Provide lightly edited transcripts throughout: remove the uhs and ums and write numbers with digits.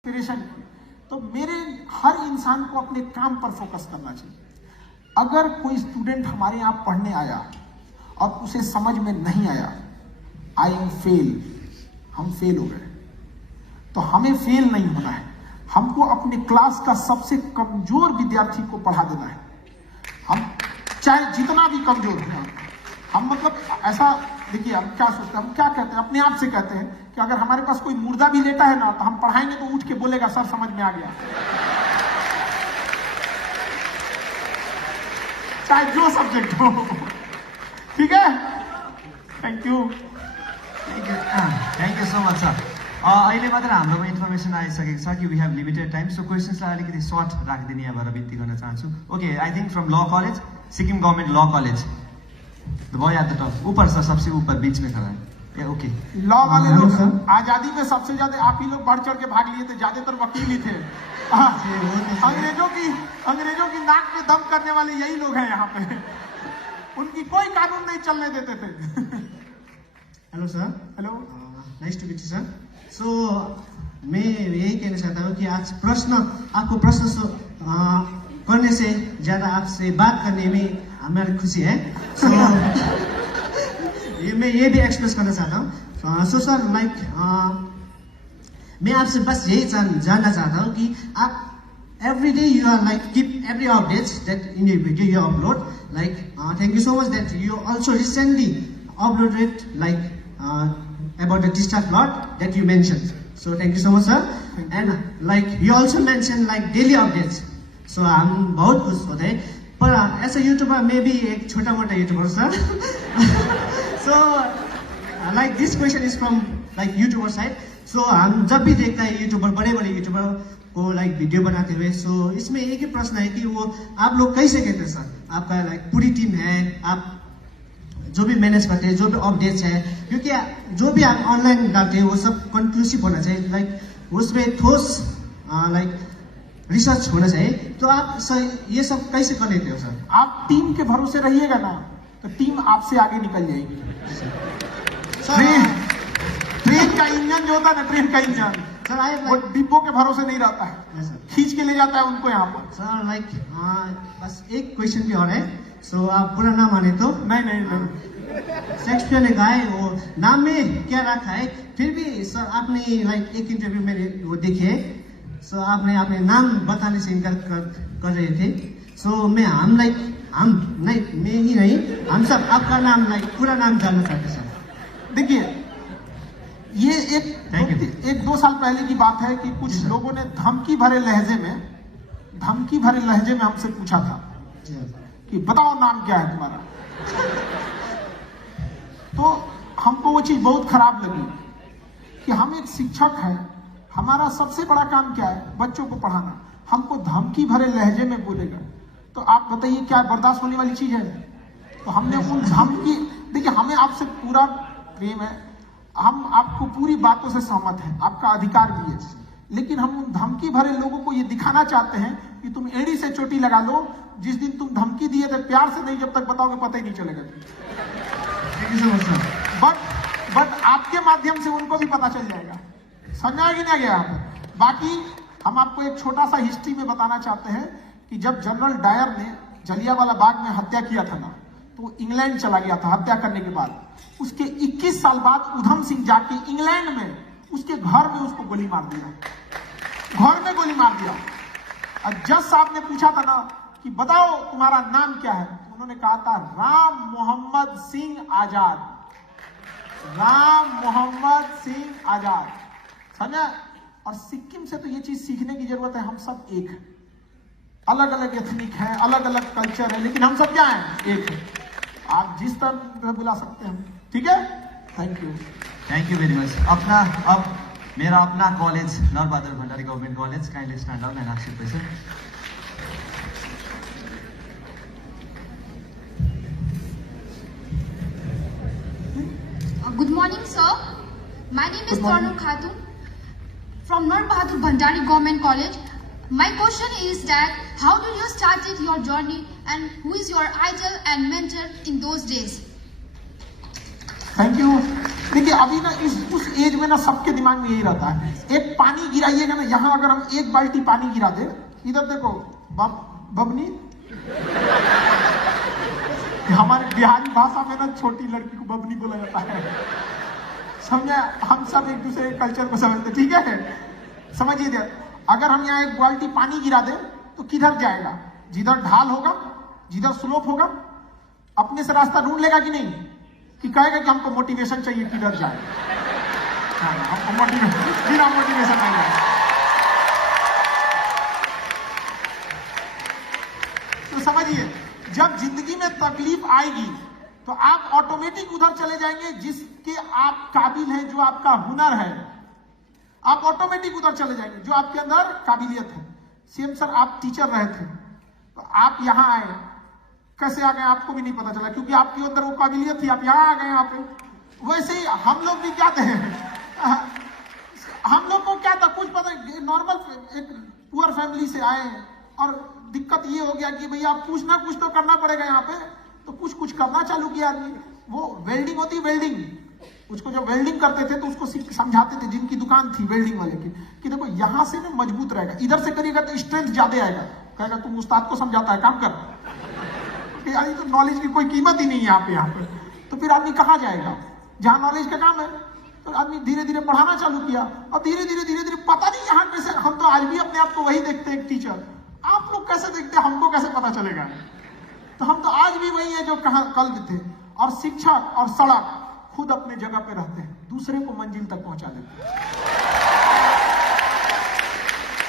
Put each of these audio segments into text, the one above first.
Inspiration की। तो मेरे हर इंसान को अपने काम पर फोकस करना चाहिए। अगर कोई स्टूडेंट हमारे यहाँ पढ़ने आया और उसे समझ में नहीं आया, आई एम फेल, हम फेल हो गए। तो हमें फेल नहीं होना है, हमको अपने क्लास का सबसे कमजोर विद्यार्थी को पढ़ा देना है। हम चाहे जितना भी कमजोर हो, हम मतलब ऐसा देखिए, हम क्या सोचते हैं, हम क्या कहते हैं, अपने आप से कहते हैं कि अगर हमारे पास कोई मुर्दा भी लेटा है ना, तो हम पढ़ाएंगे तो उठ के बोलेगा सर समझ में आ गया, चाहे जो सब्जेक्ट हो। ठीक है, thank you so much sir. अहिले मात्र हाम्रोमा इन्फर्मेसन आइसकेको छ कि वी हेभ लिमिटेड टाइम, सो क्वेसन्सलाई अलिकति सर्ट राखिदिने यहाँबाट बिन्ती गर्न चाहन्छु। Okay, I think from law college, Sikkim government law college, the boy at the top, ऊपर सर, सबसे ऊपर बीच में खड़ा है। ओके, लॉ वाले लोग आजादी में सबसे ज्यादा आप ही लोग बढ़ चढ़ के भाग लिए थे, ज्यादातर वकील ही थे। अंग्रेजों की नाक पे दम करने वाले यही लोग हैं यहाँ पे, उनकी कोई कानून नहीं चलने देते थे। Hello sir. Hello, nice to meet you sir. So मैं यही कहना चाहता हूँ कि आज आपको प्रश्न करने से ज्यादा आपसे बात करने में हमारी खुशी है। सो मैं ये भी एक्सप्रेस करना चाहता हूँ। सो सर, मैं आपसे बस यही जानना चाहता हूँ कि आप every day you are keep every updates that in your video you upload, thank you so much that you also recently uploaded about the Tista flood that you mentioned, so thank you so much sir. And you also mentioned daily updates, so I'm बहुत खुश होता है। पर as a YouTuber मैं भी एक छोटा मोटा YouTuber sir. So this question is from YouTuber side. So हम जब भी देखता है यूट्यूबर, बड़े बड़े यूट्यूबर को वीडियो बनाते हुए, सो इसमें एक ही प्रश्न है कि वो आप लोग कैसे कहते हैं सर, आपका पूरी टीम है, आप जो भी मैनेज करते हैं, जो भी अपडेट्स है, क्योंकि जो भी आप ऑनलाइन डालते हैं वो सब कंक्लूसिव होना चाहिए, उसमें ठोस रिसर्च होना चाहिए। तो आप ये सब कैसे कर लेते हो सर? आप टीम के भरोसे रहिएगा ना, तो टीम आपसे आगे निकल जाएगी। ट्रेन का इंजन जो होता है ना, ट्रेन का इंजन सर, वो डिब्बों के भरोसे नहीं रहता है, खींच के ले जाता है उनको यहाँ पर। सर बस एक क्वेश्चन भी और है, सो आप पूरा नाम आने तो नहीं। शेक्सपियर ने कहा है वो नाम में क्या रखा है, फिर भी सर आपने एक इंटरव्यू में वो देखे, सो आपने अपने नाम बताने से इनकार कर रहे थे। सो मैं हम सब आपका नाम पूरा नाम जानना चाहते सर। देखिए, ये एक दो साल पहले की बात है कि कुछ लोगों ने धमकी भरे लहजे में हमसे पूछा था कि बताओ नाम क्या है तुम्हारा। तो हमको वो चीज बहुत खराब लगी कि हम एक शिक्षक हैं, हमारा सबसे बड़ा काम क्या है, बच्चों को पढ़ाना, हमको धमकी भरे लहजे में बोलेगा, तो आप बताइए क्या बर्दाश्त होने वाली चीज है? तो हमने उन धमकी, देखिए हमें आपसे पूरा प्रेम है, हम आपको पूरी बातों से सहमत हैं, आपका अधिकार भी है, लेकिन हम उन धमकी भरे लोगों को ये दिखाना चाहते हैं कि तुम एड़ी से चोटी लगा लो, जिस दिन तुम धमकी दिए थे प्यार से नहीं, जब तक बताओगे पता ही नहीं चलेगा। बट आपके माध्यम से उनको भी पता चल जाएगा, समझा कि नहीं गया? बाकी हम आपको एक छोटा सा हिस्ट्री में बताना चाहते हैं कि जब जनरल डायर ने जलियांवाला बाग में हत्या किया था ना, तो इंग्लैंड चला गया था हत्या करने के बाद। उसके 21 साल बाद उधम सिंह जाके इंग्लैंड में उसके घर में उसको गोली मार दिया, घर में गोली मार दिया। और जज साहब ने पूछा था ना कि बताओ तुम्हारा नाम क्या है, तो उन्होंने कहा था राम मोहम्मद सिंह आजाद, राम मोहम्मद सिंह आजाद, समझा? और सिक्किम से तो ये चीज सीखने की जरूरत है, हम सब एक हैं, अलग अलग एथनिक हैं, अलग अलग कल्चर है, लेकिन हम सब क्या हैं, एक हैं। आप जिस तरह बुला सकते हैं, ठीक है? Thank you very much. अब मेरा अपना college Narbahadur Bhandari government college, kindly stand up and ask your question. Good morning, sir. My name is Tarnum Khatun from Narbhadur Bhandari Government College. My question is that how did you started your journey and who is your idol and mentor in those days? Thank you. देखिए अभी ना उस as में ना सबके दिमाग में यही रहता है, एक पानी गिराइएगा ना, यहाँ अगर हम एक बाल्टी पानी गिरा दे, इधर देखो बबनी, हमारे बिहारी भाषा में ना छोटी लड़की को बबनी बोला जाता है, समझे? हम सब एक दूसरे कल्चर को समझते, ठीक है? समझिए, अगर हम यहाँ एक बाल्टी पानी गिरा दे तो किधर जाएगा? जिधर ढाल होगा, जिधर स्लोप होगा, अपने से रास्ता ढूंढ लेगा कि नहीं? कि कहेगा कि हमको मोटिवेशन चाहिए किधर जाए? हमको बिना मोटिवेशन नहीं है। तो समझिए, जब जिंदगी में तकलीफ आएगी तो आप ऑटोमेटिक उधर चले जाएंगे जिसके आप काबिल हैं, जो आपका हुनर है, आप ऑटोमेटिक उधर चले जाएंगे जो आपके अंदर काबिलियत है। सीएम सर, आप टीचर रहे थे तो आप यहाँ आए, कैसे आ गए आपको भी नहीं पता चला, क्योंकि आपके अंदर वो काबिलियत थी, आप यहाँ आ गए यहाँ पे। वैसे ही हम लोग भी क्या थे, हम लोग को क्या था कुछ पता, नॉर्मल एक पुअर फैमिली से आए और दिक्कत ये हो गया कि भैया कुछ ना कुछ तो करना पड़ेगा यहाँ पे, तो कुछ करना चालू किया आदमी। वो वेल्डिंग होती, वेल्डिंग, उसको जब वेल्डिंग करते थे तो उसको समझाते थे, जिनकी दुकान थी वेल्डिंग वाले की, कि देखो यहाँ से ना मजबूत रहेगा, इधर से करिएगा तो स्ट्रेंथ ज्यादा आएगा। कहेगा तुम उस्ताद को समझाता है, काम कर। यानी तो नॉलेज की कोई कीमत ही नहीं है यहाँ पे। तो फिर आदमी कहाँ जाएगा जहाँ नॉलेज का काम है? तो आदमी धीरे धीरे पढ़ाना चालू किया और धीरे धीरे पता नहीं यहाँ कैसे, हम तो आज भी अपने आप को वही देखते हैं एक टीचर। आप लोग कैसे देखते हैं, हमको कैसे पता चलेगा? तो हम तो आज भी वही है जो कहाँ कल भी थे। और शिक्षक और सड़क खुद अपने जगह पे रहते हैं, दूसरे को मंजिल तक पहुंचा देते हैं।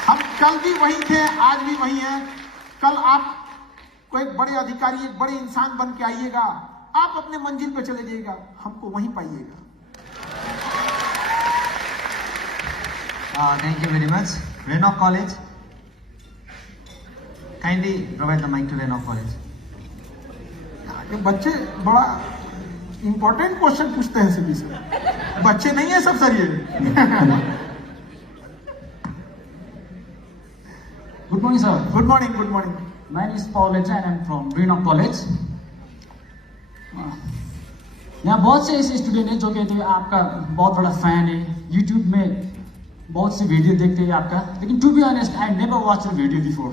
हम कल भी वही थे, आज भी वही है। कल आप कोई एक बड़े अधिकारी, एक बड़े इंसान बन के आइएगा, आप अपने मंजिल पे चले जाइएगा, हमको वहीं पाइएगा। Thank you very much. Renock College. Kindly provide the mic to Renock College. ये बच्चे बड़ा इंपॉर्टेंट क्वेश्चन पूछते हैं सभी से, बच्चे नहीं है सब सर ये। Good morning, sir. Good morning, good morning. My name is Paul Lecha and I'm from Renock College. यहाँ बहुत से ऐसे स्टूडेंट हैं जो कहते हैं आपका बहुत बड़ा फैन है, YouTube में बहुत सी वीडियो देखते हैं आपका, लेकिन to be honest I never watch a video before.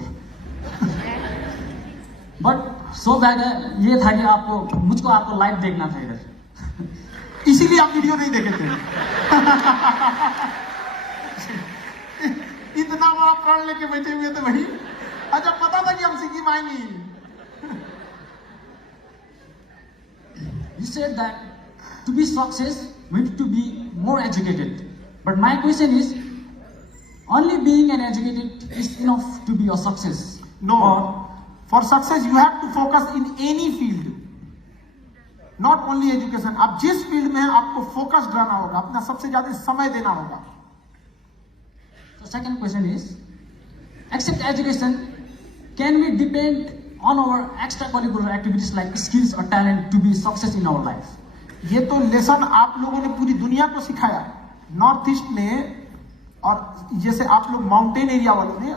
But सौभाग्य ये था कि मुझको आपको लाइव देखना था इधर, इसीलिए आप वीडियो नहीं देखे थे। इतना बड़ा प्रण लेके बैठे हुए थे वही, अच्छा पता था कि हम सिक्किम आएंगे। You said that to be success we need to be more educated, but my question is, only being an educated is enough to be a success? No, for success you have to focus in any field, not only education. आप जिस field में हैं आपको focused रहना होगा, अपना सबसे ज्यादा समय देना होगा। So second question is, except education, can we depend on our extracurricular activities like skills or talent to be success in our life? ये तो लेसन आप लोगों ने पूरी दुनिया को सिखाया नॉर्थ ईस्ट में, और जैसे आप लोग माउंटेन एरिया वालों ने,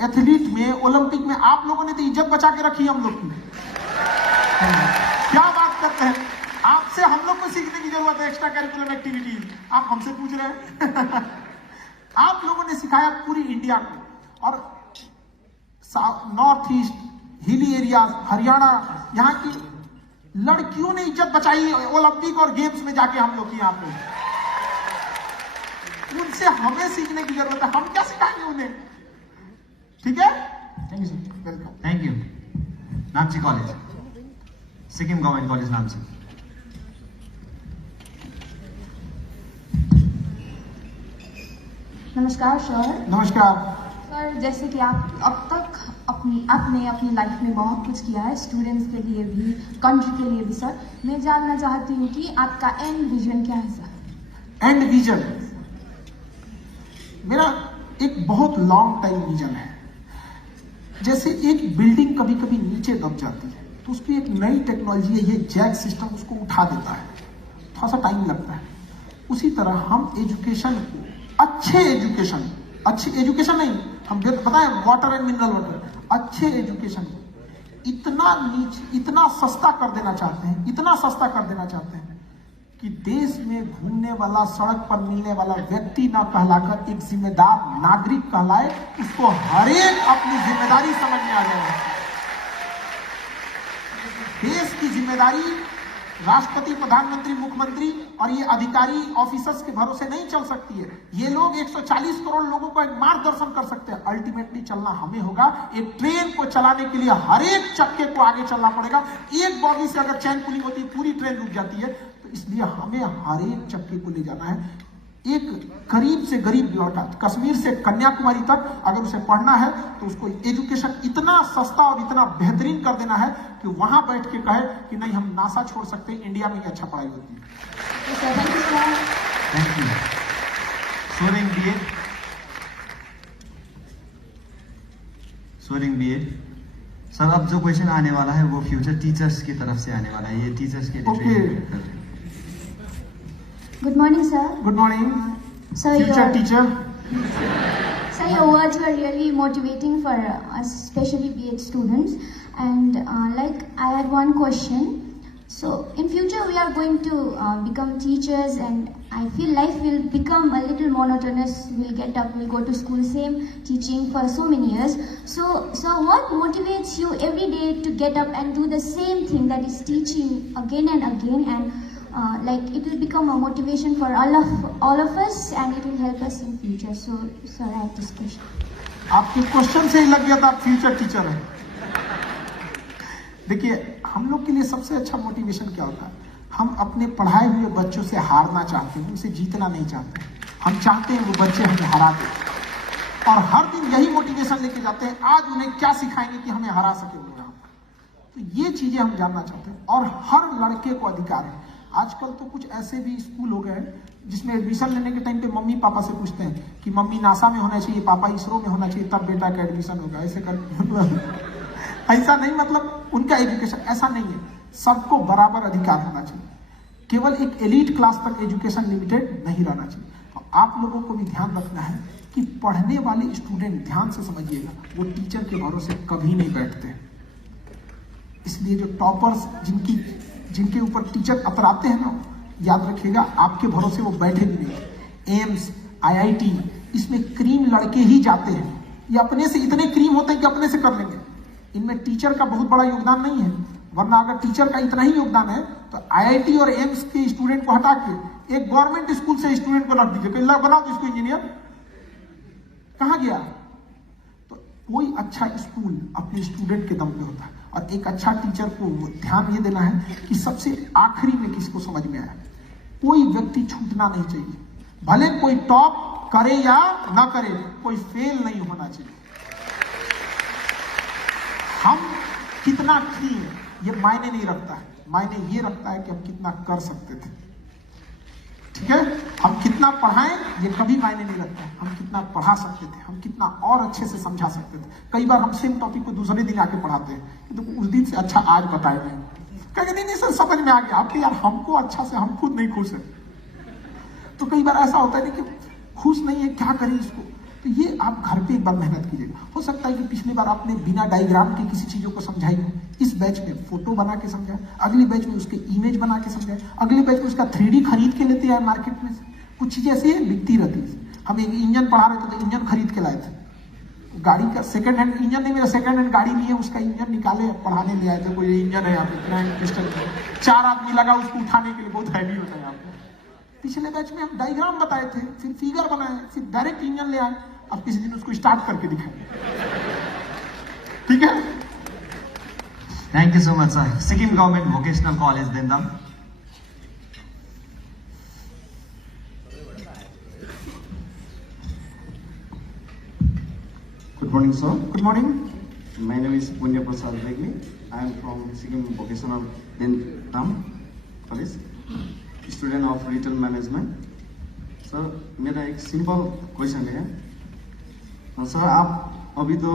एथलीट में, ओलंपिक में आप लोगों ने तो इज्जत बचा के रखी हम लोग की। क्या बात करते हैं, आपसे हम लोग को सीखने की जरूरत है एक्स्ट्रा करिकुलर एक्टिविटीज, आप हमसे पूछ रहे हैं। आप लोगों ने सिखाया पूरी इंडिया को, और north east, hilly area, Haryana, यहाँ की लड़कियों ने इज्जत बचाई ओलंपिक और गेम्स में जाके हम लोग की। यहाँ पे उनसे हमें सीखने की जरूरत है, हम क्या सिखाएंगे उन्हें? ठीक है, thank you sir. Welcome. Thank you. Namchi College. Sikkim Government College, Namchi. नमस्कार सर। नमस्कार सर, जैसे कि आप अब तक आपने अपनी लाइफ में बहुत कुछ किया है, स्टूडेंट्स के लिए भी, कंट्री के लिए भी। सर, मैं जानना चाहती हूँ कि आपका एंड विजन क्या है सर? एंड विजन मेरा एक बहुत लॉन्ग टाइम विजन है। जैसे एक बिल्डिंग कभी कभी नीचे दब जाती है तो उसकी एक नई टेक्नोलॉजी है, ये जैक सिस्टम उसको उठा देता है, थोड़ा सा टाइम लगता है। उसी तरह हम एजुकेशन को, अच्छे एजुकेशन नहीं, हम बताएं वाटर एंड मिनरल वाटर, अच्छे एजुकेशन को इतना नीचे, इतना सस्ता कर देना चाहते हैं, इतना सस्ता कर देना चाहते हैं कि देश में घूमने वाला, सड़क पर मिलने वाला व्यक्ति ना कहलाकर एक जिम्मेदार नागरिक कहलाए, उसको हर एक अपनी जिम्मेदारी समझ में आ जाए। देश की जिम्मेदारी राष्ट्रपति, प्रधानमंत्री, मुख्यमंत्री और ये अधिकारी ऑफिसर्स के भरोसे नहीं चल सकती है। ये लोग 140 करोड़ लोगों का मार्गदर्शन कर सकते हैं, अल्टीमेटली चलना हमें होगा। एक ट्रेन को चलाने के लिए हर एक चक्के को आगे चलना पड़ेगा। एक बॉगी से अगर चैन पुलिंग होती है, पूरी ट्रेन रुक जाती है। तो इसलिए हमें हर एक चक्के को ले जाना है। एक गरीब से गरीब लड़का, कश्मीर से कन्याकुमारी तक अगर उसे पढ़ना है तो उसको एजुकेशन इतना सस्ता और इतना बेहतरीन कर देना है कि वहां बैठ के कहे कि नहीं, हम नासा छोड़ सकते हैं, इंडिया में ही अच्छा पढ़ाई होती है। Thank you. Soreng BEd sir, अब जो क्वेश्चन आने वाला है वो फ्यूचर टीचर्स की तरफ से आने वाला है। ये टीचर्स के लिए ट्रेनिंग कर रहे हैं। Good morning, sir. Good morning Sir, future teacher. sir, your words were really motivating for us, especially BEd students. And I had one question. So, in future, we are going to become teachers, and I feel life will become a little monotonous. We'll get up, we'll go to school, same teaching for so many years. So, what motivates you every day to get up and do the same thing, that is teaching again and again, and it will become a motivation for all of us, and it will help us in future. So, sir, I have this question. आपके question से ही लग गया था आप future teacher हैं। देखिए, हम लोग के लिए सबसे अच्छा मोटिवेशन क्या होता है? हम अपने पढ़ाए हुए बच्चों से हारना चाहते हैं, उनसे जीतना नहीं चाहते। हम चाहते हैं वो बच्चे हमें हरा दें, और हर दिन यही मोटिवेशन लेके जाते हैं, आज उन्हें क्या सिखाएंगे कि हमें हरा सके वो यहाँ। तो ये चीजें हम जानना चाहते हैं, और हर लड़के को अधिकार है। आजकल तो कुछ ऐसे भी स्कूल हो गए हैं जिसमें एडमिशन लेने के टाइम पे मम्मी पापा से पूछते हैं कि मम्मी नासा में होना चाहिए, पापा इसरो में होना चाहिए, तब बेटा का एडमिशन होगा। ऐसे कर ऐसा नहीं, मतलब उनका एजुकेशन ऐसा नहीं है। सबको बराबर अधिकार होना चाहिए। केवल एक एलीट क्लास तक एजुकेशन लिमिटेड नहीं रहना चाहिए। तो आप लोगों को भी ध्यान रखना है कि पढ़ने वाले स्टूडेंट, ध्यान से समझिएगा, वो टीचर के भरोसे कभी नहीं बैठते। इसलिए जो टॉपर्स, जिनके ऊपर टीचर अतराते हैं ना, याद रखिएगा आपके भरोसे वो बैठे भी नहीं। एम्स, IIT, इसमें क्रीम लड़के ही जाते हैं। ये अपने से इतने क्रीम होते हैं कि अपने से कर लेंगे। इनमें टीचर का बहुत बड़ा योगदान नहीं है, वरना अगर टीचर का इतना ही योगदान है तो IIT और एम्स के स्टूडेंट को हटा के एक गवर्नमेंट स्कूल से स्टूडेंट को रख दीजिए, बनाओ तो इसको इंजीनियर, कहाँ गया? तो कोई अच्छा स्कूल अपने स्टूडेंट के दम पे होता है। और एक अच्छा टीचर को ध्यान ये देना है कि सबसे आखिरी में किसको समझ में आया। कोई व्यक्ति छूटना नहीं चाहिए, भले कोई टॉप करे या ना करे, कोई फेल नहीं होना चाहिए। हम कितना किए ये मायने नहीं रखता है, मायने ये रखता है कि हम कितना कर सकते थे। ठीक है, हम कितना पढ़ाएं ये कभी मायने नहीं रखता है, हम कितना पढ़ा सकते थे, हम कितना और अच्छे से समझा सकते थे। कई बार हम सेम टॉपिक को दूसरे दिन आके पढ़ाते हैं, तो उस दिन से अच्छा आज बताए नहीं, कहेंगे नहीं सर समझ में आ गया आपके, यार हमको अच्छा से, हम खुद नहीं खुश है। तो कई बार ऐसा होता है कि खुश नहीं है, क्या करें इसको। तो ये आप घर पे एक बार मेहनत कीजिएगा। हो सकता है कि पिछली बार आपने बिना डायग्राम के किसी चीजों को समझाई हो, इस बैच में फोटो बना के समझाए, अगली बैच में उसके इमेज बना के समझाए, अगले बैच में उसका 3D खरीद के लेते आए मार्केट में। कुछ चीजें ऐसी बिकती रहती है। हम एक इंजन पढ़ा रहे थे तो इंजन खरीद के लाए थे, गाड़ी का सेकंड हैंड इंजन नहीं, मेरा सेकंड हैंड गाड़ी नहीं है, उसका इंजन निकाले पढ़ाने ले आए थे। कोई इंजन है यहाँ पे, 4 आदमी लगा उसको उठाने के लिए, बहुत हैवी होता है यहाँ पे। पिछले बैच में हम डायग्राम बताए थे, फिर फिगर बनाए, फिर डायरेक्ट इंजन ले आए। अब किसी दिन उसको स्टार्ट करके दिखाएंगे, ठीक है? Thank you so much sir. Sikkim government vocational college देंदाम। Good morning, sir. Good morning. My name is Punya Prasad Begli. I am from Sikkim Vocational Dam College, student of Retail Management. Sir, मेरा एक simple question है। Sir, आप अभी तो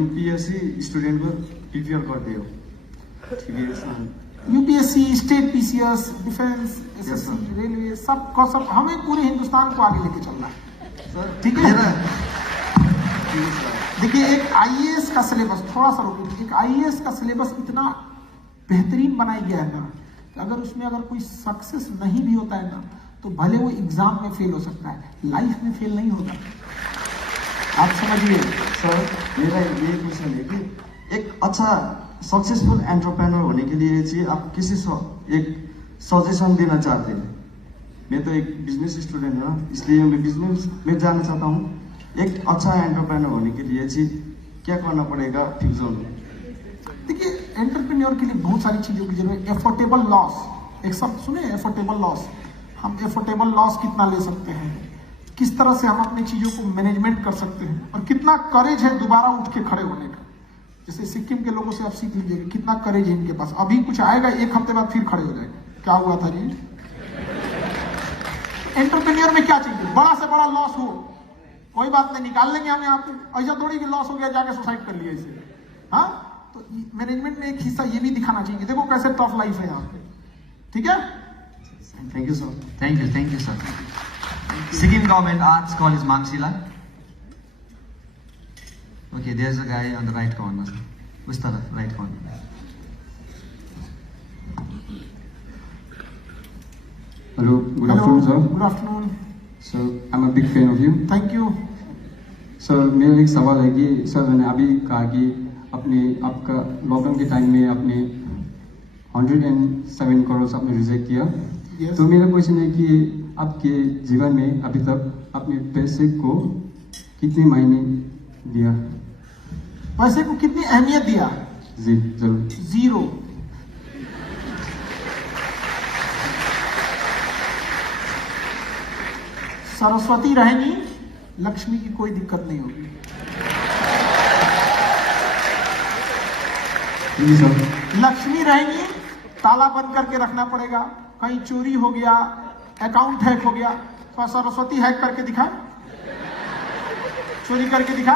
UPSC student को prepare करते हो, ठीक है sir? UPSC, state PCS, defence, SSC, railway, सब हमें पूरे हिंदुस्तान को आगे लेके चलना है सर, ठीक है? देखिए, एक IAS का सिलेबस, थोड़ा सा रुकिए, एक IAS का सिलेबस इतना बेहतरीन बनाया गया है ना कि अगर उसमें अगर कोई सक्सेस नहीं भी होता है ना, तो भले वो एग्जाम में फेल हो सकता है, लाइफ में फेल नहीं होगा। आप समझिए। सर मेरा ये क्वेश्चन है कि एक अच्छा सक्सेसफुल एंटरप्रेन्योर होने के लिए चाहिए आप किसी एक सजेशन देना चाहते हैं। मैं तो एक बिजनेस स्टूडेंट है ना, इसलिए मैं बिजनेस में जाना चाहता हूँ। एक अच्छा एंटरप्रेन्योर होने के लिए चाहिए क्या करना पड़ेगा फ्यूचर में? देखिए, एंटरप्रेन्योर के लिए बहुत सारी चीजों की जरूरत है। एफोर्डेबल लॉस, एक शब्द सुने, एफोर्डेबल लॉस। हम एफोर्डेबल लॉस कितना ले सकते हैं, किस तरह से हम अपनी चीजों को मैनेजमेंट कर सकते हैं, और कितना करेज है दोबारा उठ के खड़े होने का। जैसे सिक्किम के लोगों से आप सीख लीजिएगा कितना करेज है इनके पास। अभी कुछ आएगा, एक हफ्ते बाद फिर खड़े हो जाएगा। क्या हुआ था जी? एंटरप्रेन्योर में क्या चाहिए? बड़ा से बड़ा लॉस हो, कोई बात नहीं, निकाल लेंगे हम यहाँ पे। ऐसा थोड़ी कि लॉस हो गया जाके सुसाइड कर लिया इसे। हाँ, तो मैनेजमेंट में एक हिस्सा ये भी दिखाना चाहिए, देखो कैसे टफ लाइफ है यहाँ पे। ठीक है, thank you sir. Thank you, sir. Sikkim Government Arts College, Mangshila. Okay, there's a guy on the right corner. Which taraf? Right corner. Hello, good afternoon, sir. Good afternoon. Sir, I'm a big fan of you. Thank you. Sir मेरा एक सवाल है कि sir मैंने अभी कहा कि आपका लॉकडाउन के टाइम में आपने 107 करोड़ आपने रिजेक्ट किया। Yes. तो मेरा क्वेश्चन है कि आपके जीवन में अभी तक आपने पैसे को कितने मायने दिया? पैसे को कितनी अहमियत दिया? जी जरूर। जीरो। सरस्वती रहेंगी, लक्ष्मी की कोई दिक्कत नहीं होगी। जी सर। लक्ष्मी रहेंगी, ताला बंद करके रखना पड़ेगा, कहीं चोरी हो गया, अकाउंट हैक हो गया, तो सरस्वती हैक करके दिखा, चोरी करके दिखा।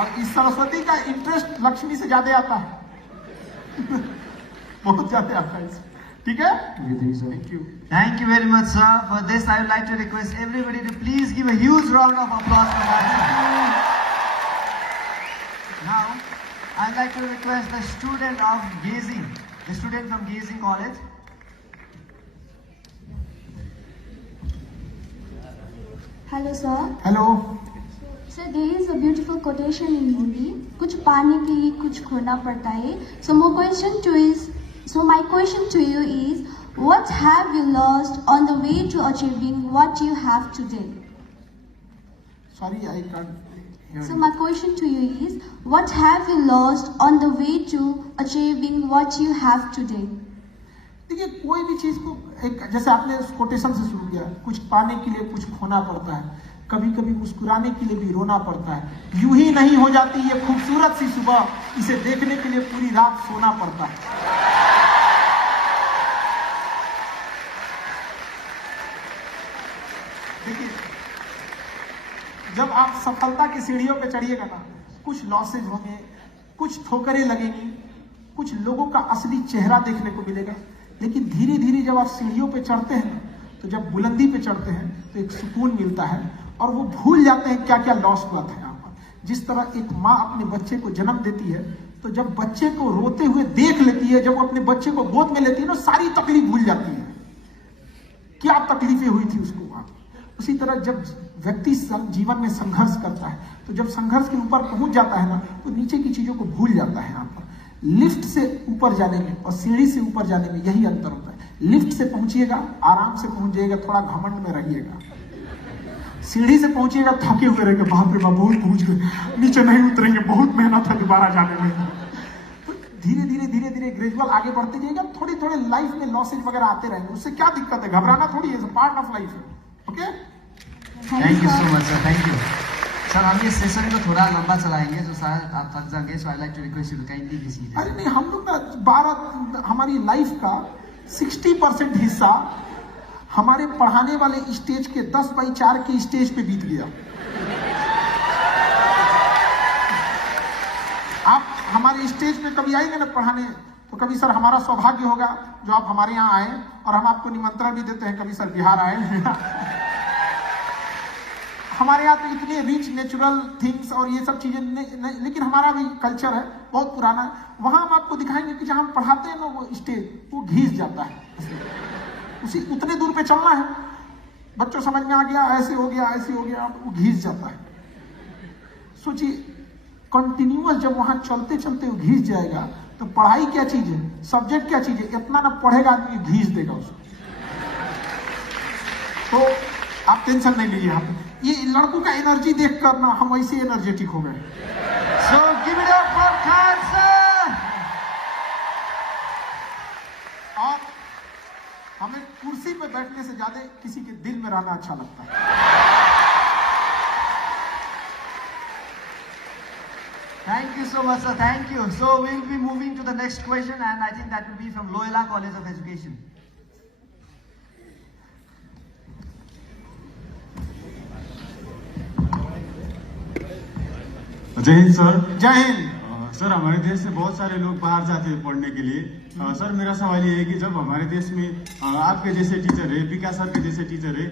अब इस सरस्वती का इंटरेस्ट लक्ष्मी से ज्यादा आता है बहुत ज्यादा आता है। ठीक है, thank you. Thank you very much, sir. For this, I would like to request everybody to please give a huge round of applause for that. Now, I'd like to request the student of Gazing, the student from Gazing College. Hello, sir. Hello. Sir, there is a beautiful quotation in Hindi. कुछ पाने के लिए कुछ खोना पड़ता है. So my question to you is, what have you lost on the way to achieving what you have today? Sorry, I can't hear So you. my question to you is, what have you lost on the way to achieving what you have today? देखिए, कोई भी चीज को एक, जैसे आपने quotation से शुरू किया, कुछ पाने के लिए कुछ खोना पड़ता है, कभी कभी मुस्कुराने के लिए भी रोना पड़ता है। यूं ही नहीं हो जाती ये खूबसूरत सी सुबह, इसे देखने के लिए पूरी रात सोना पड़ता है। देखिए, जब आप सफलता की सीढ़ियों पे चढ़िएगा ना, कुछ लॉसेज होंगे, कुछ ठोकरें लगेंगी, कुछ लोगों का असली चेहरा देखने को मिलेगा, लेकिन धीरे धीरे जब आप सीढ़ियों पे चढ़ते हैं, तो जब बुलंदी पे चढ़ते हैं तो एक सुकून मिलता है, और वो भूल जाते हैं क्या क्या लॉस हुआ था यहाँ पर। जिस तरह एक माँ अपने बच्चे को जन्म देती है, तो जब बच्चे को रोते हुए देख लेती है, जब वो अपने बच्चे को गोद में लेती है ना, सारी तकलीफ भूल जाती है, क्या तकलीफें हुई थी उसको वहां। उसी तरह जब व्यक्ति जीवन में संघर्ष करता है, तो जब संघर्ष के ऊपर पहुंच जाता है ना, तो नीचे की चीजों को भूल जाता है। यहाँ पर लिफ्ट से ऊपर जाने में और सीढ़ी से ऊपर जाने में यही अंतर होता है। लिफ्ट से पहुंचिएगा, आराम से पहुंचिएगा, थोड़ा घमंड में रहिएगा। सीढ़ी से पहुंचिएगा, थके हुए रहेंगे, बाप रे बाप बहुत पहुंच गए, नीचे नहीं उतरेंगे, बहुत मेहनत है दोबारा जाने में। तो धीरे धीरे ग्रेजुअल आगे बढ़ते जाइएगा। थोड़ी थोड़े लाइफ में लॉसेज वगैरह आते रहेंगे, उससे क्या दिक्कत है, घबराना थोड़ी है, पार्ट ऑफ लाइफ है। Okay, Thank you so much, sir. Thank you. Sir, हम ये सेशन को थोड़ा लंबा चलाएंगे, जो शायद आप थक जाएंगे, so I'd like to request you to kindly be seated. अरे नहीं, हम लोग ना हमारी लाइफ का 60% हिस्सा हमारे पढ़ाने वाले स्टेज के 10x4 के स्टेज पे बीत गया। आप हमारे स्टेज पे कभी आएंगे ना पढ़ाने, तो कभी सर हमारा सौभाग्य होगा जो आप हमारे यहाँ आए, और हम आपको निमंत्रण भी देते हैं, कभी सर बिहार आए हमारे यहाँ तो इतने रिच नेचुरल थिंग्स और ये सब चीजें लेकिन हमारा भी कल्चर है बहुत पुराना है। वहां हम आपको दिखाएंगे कि जहां हम पढ़ाते हैं ना वो स्टेज वो घिस जाता है, उसी उतने दूर पे चलना है, बच्चों समझ में आ गया, ऐसे हो गया ऐसे हो गया, वो घिस जाता है। सोचिए कंटिन्यूअस जब वहां चलते चलते वो घिस जाएगा तो पढ़ाई क्या चीज है, सब्जेक्ट क्या चीज है, इतना ना पढ़ेगा आदमी घिस देगा उसको। तो आप टेंशन नहीं लीजिए, आप ये लड़कों का एनर्जी देख कर ना हम ऐसे एनर्जेटिक हो गए। So give it up for Khan sir. और हमें कुर्सी पे बैठने से ज्यादा किसी के दिल में रहना अच्छा लगता है। Thank you so much, sir. Thank you. So we'll be moving to the next question, and I think that will be from Loyola College of Education. जय हिंद सर। जय हिंद। सर हमारे देश से बहुत सारे लोग बाहर जाते हैं पढ़ने के लिए। सर मेरा सवाल ये है कि जब हमारे देश में आपके जैसे टीचर है, विकास सर के जैसे टीचर है,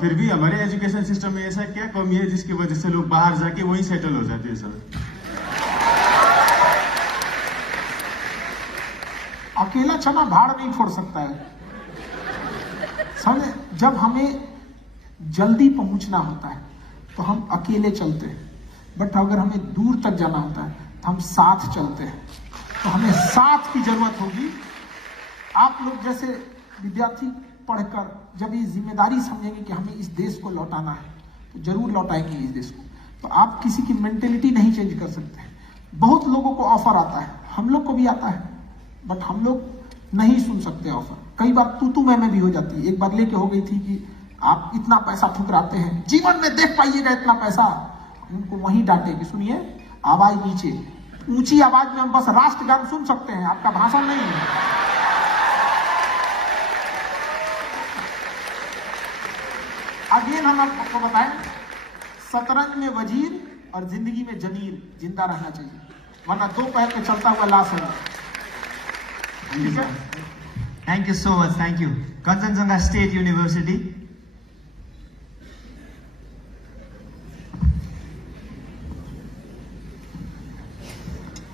फिर भी हमारे एजुकेशन सिस्टम में ऐसा क्या कमी है जिसकी वजह से लोग बाहर जाके वहीं सेटल हो जाते हैं सर? अकेला चना भाड़ नहीं फोड़ सकता है। समझे, जब हमें जल्दी पहुंचना होता है तो हम अकेले चलते हैं, बट अगर हमें दूर तक जाना होता है तो हम साथ चलते हैं। तो हमें साथ की जरूरत होगी। आप लोग जैसे विद्यार्थी पढ़कर जब ये जिम्मेदारी समझेंगे कि हमें इस देश को लौटाना है तो जरूर लौटाएंगे इस देश को। तो आप किसी की मेंटेलिटी नहीं चेंज कर सकते। बहुत लोगों को ऑफर आता है, हम लोग को भी आता है, बट हम लोग नहीं सुन सकते ऑफर। कई बार तू मैं भी हो जाती है। एक बार लेके हो गई थी कि आप इतना पैसा ठुकराते हैं, जीवन में देख पाइएगा इतना पैसा। उनको वहीं डांटे कि सुनिए आवाज नीचे, ऊंची आवाज में हम बस राष्ट्रगान सुन सकते हैं, आपका भाषण नहीं है। अगेन हम आपको बताएं, शतरंज में वजीर और जिंदगी में जनीर जिंदा रहना चाहिए, वरना दो पैर पे चलता हुआ लाश है। ठीक है। Thank you so much. Thank you. Kanchenjunga State University.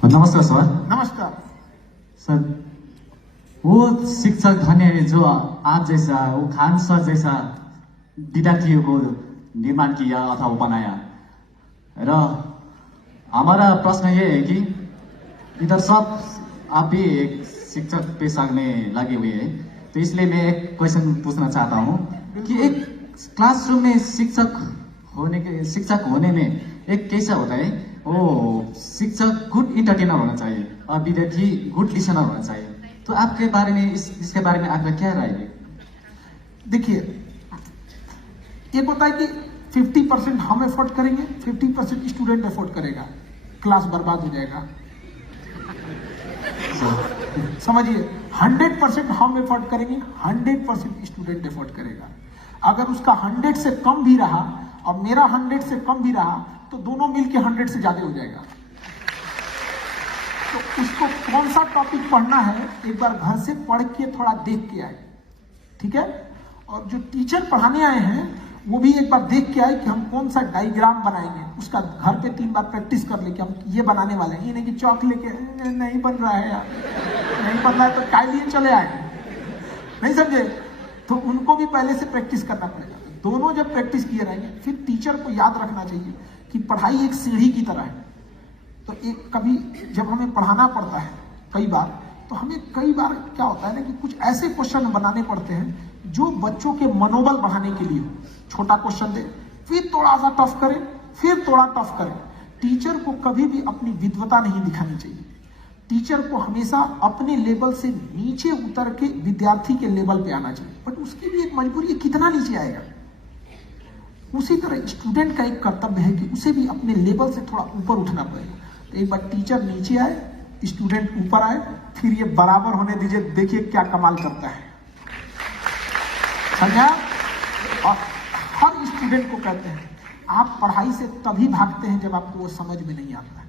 नमस्कार सर। नमस्कार सर। वो शिक्षक धन्य जो आप जैसा, वो खान सर जैसा विद्यार्थियों को निर्माण किया अथवा बनाया। र हमारा प्रश्न ये है कि इधर सब आप भी एक शिक्षक पेशा में लगे हुए हैं, तो इसलिए मैं एक क्वेश्चन पूछना चाहता हूँ कि एक क्लासरूम में शिक्षक होने में एक कैसा होता है, वो शिक्षक गुड इंटरटेनर होना चाहिए और विद्यार्थी गुड लिसनर होना चाहिए। तो आपके बारे में इसके बारे में आपका क्या राय है? देखिए, एक होता है कि 50% हम एफोर्ड करेंगे, 50% स्टूडेंट एफोर्ड करेगा, क्लास बर्बाद हो जाएगा। समझिए, 100% हम एफोर्ड करेंगे, 100% स्टूडेंट एफोर्ड करेगा। अगर उसका 100 से कम भी रहा और मेरा 100 से कम भी रहा तो दोनों मिलके 100 से ज्यादा हो जाएगा। तो उसको कौन सा टॉपिक पढ़ना है एक बार घर से पढ़ के थोड़ा देख के आए, ठीक है। और जो टीचर पढ़ाने आए हैं वो भी एक बार देख के आए कि हम कौन सा डायग्राम बनाएंगे, उसका घर पे 3 बार प्रैक्टिस कर ले कि हम ये बनाने वाले हैं। ये नहीं कि चौक लेके नहीं बन रहा है यार, नहीं बन रहा है तो काय लिए चले आए, नहीं समझे। तो उनको भी पहले से प्रैक्टिस करना पड़ेगा। दोनों जब प्रैक्टिस किए रहेंगे, फिर टीचर को याद रखना चाहिए कि पढ़ाई एक सीढ़ी की तरह है। तो एक कभी जब हमें पढ़ाना पड़ता है कई बार, तो हमें कई बार क्या होता है ना कि कुछ ऐसे क्वेश्चन बनाने पड़ते हैं जो बच्चों के मनोबल बढ़ाने के लिए हो। छोटा क्वेश्चन दे, फिर थोड़ा सा टफ करें, फिर थोड़ा टफ करें। टीचर को कभी भी अपनी विद्वता नहीं दिखानी चाहिए। टीचर को हमेशा अपने लेवल से नीचे उतर के विद्यार्थी के लेवल पे आना चाहिए, बट उसकी भी एक मजबूरी है, कितना नीचे आएगा। उसी तरह स्टूडेंट का एक कर्तव्य है कि उसे भी अपने लेवल से थोड़ा ऊपर उठना पड़ेगा। तो एक बार टीचर नीचे आए, स्टूडेंट ऊपर आए, फिर ये बराबर होने दीजिए, देखिए क्या कमाल करता है। समझा? और हर स्टूडेंट को कहते हैं आप पढ़ाई से तभी भागते हैं जब आपको वो समझ में नहीं आता है।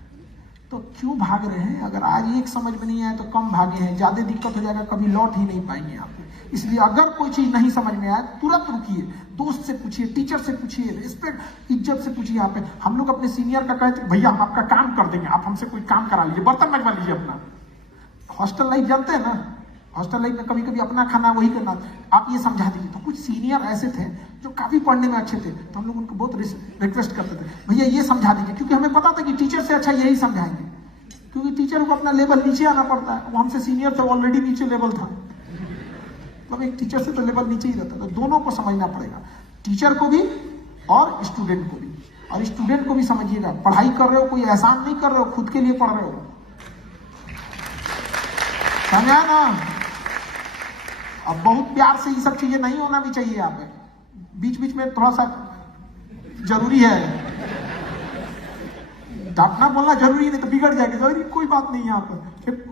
तो क्यों भाग रहे हैं? अगर आज एक समझ में नहीं आया तो कम भागे हैं, ज्यादा दिक्कत हो जाएगा, कभी लौट ही नहीं पाएंगे आप। इसलिए अगर कोई चीज नहीं समझ में आए तुरंत रुकिए, दोस्त से पूछिए, टीचर से पूछिए, रिस्पेक्ट इज्जत से पूछिए। यहाँ पे हम लोग अपने सीनियर का कहते हैं भैया हम आपका काम कर देंगे, आप हमसे कोई काम करा लीजिए, बर्तन मंगवा लीजिए अपना। हॉस्टल लाइफ जानते हैं ना, हॉस्टल लाइफ में कभी कभी अपना खाना वही करना, आप ये समझा दीजिए। तो कुछ सीनियर ऐसे थे जो काफी पढ़ने में अच्छे थे, तो हम लोग उनको बहुत रिक्वेस्ट करते थे भैया ये समझा दीजिए, क्योंकि हमें पता था कि टीचर से अच्छा यही समझाएंगे, क्योंकि टीचर को अपना लेवल नीचे आना पड़ता है। वो हमसे सीनियर थे, ऑलरेडी नीचे लेवल था, मतलब एक टीचर से तो लेवल नीचे ही रहता है। तो दोनों को समझना पड़ेगा, टीचर को भी और स्टूडेंट को भी। और स्टूडेंट को भी समझिएगा, पढ़ाई कर रहे हो कोई एहसान नहीं कर रहे हो, खुद के लिए पढ़ रहे हो, समझा ना। अब बहुत प्यार से ये सब चीजें नहीं होना भी चाहिए, यहाँ पे बीच बीच में थोड़ा सा जरूरी है, डांटना बोलना जरूरी नहीं तो बिगड़ जाएगा, जरूरी कोई बात नहीं है। यहाँ पर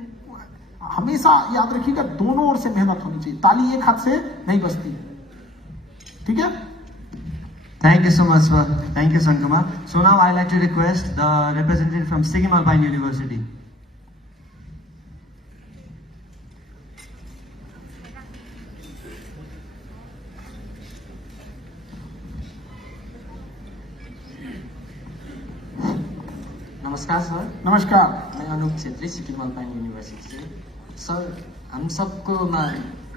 हमेशा याद रखिएगा दोनों ओर से मेहनत होनी चाहिए, ताली एक हाथ से नहीं बजती है, ठीक है। Thank you so much, sir. Thank you, Sankumar. So now I'd like to request the representative from Sikkim Alpine University. नमस्कार सर। नमस्कार। मैं अनूप छेत्री, सिक्किम अल्पाइन यूनिवर्सिटी से। सर हम सबको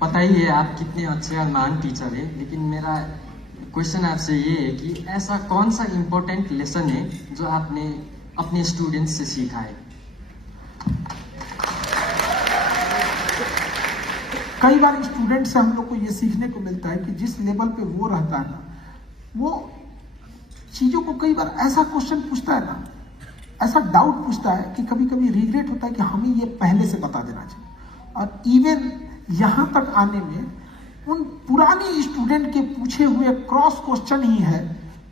पता ही है आप कितने अच्छे और महान टीचर है, लेकिन मेरा क्वेश्चन आपसे ये है कि ऐसा कौन सा इम्पोर्टेंट लेसन है जो आपने अपने स्टूडेंट्स से सीखा है? कई बार स्टूडेंट से हम लोग को ये सीखने को मिलता है कि जिस लेवल पे वो रहता है ना, वो चीजों को कई बार ऐसा क्वेश्चन पूछता है ना, ऐसा डाउट पूछता है कि कभी कभी रिग्रेट होता है कि हमें ये पहले से बता देना चाहिए। और इवन यहां तक आने में उन पुराने स्टूडेंट के पूछे हुए क्रॉस क्वेश्चन ही है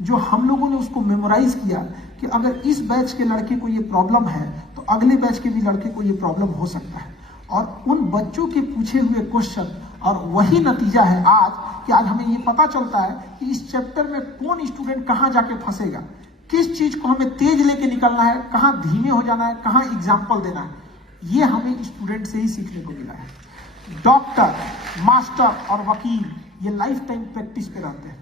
जो हम लोगों ने उसको मेमोराइज किया कि अगर इस बैच के लड़के को ये प्रॉब्लम है तो अगले बैच के भी लड़के को ये प्रॉब्लम हो सकता है। और उन बच्चों के पूछे हुए क्वेश्चन, और वही नतीजा है आज कि आज हमें ये पता चलता है कि इस चैप्टर में कौन स्टूडेंट कहाँ जाके फंसेगा, किस चीज को हमें तेज लेके निकलना है, कहाँ धीमे हो जाना है, कहाँ एग्जाम्पल देना है। ये हमें स्टूडेंट से ही सीखने को मिला है। डॉक्टर, मास्टर और वकील ये लाइफ टाइम प्रैक्टिस पे रहते हैं,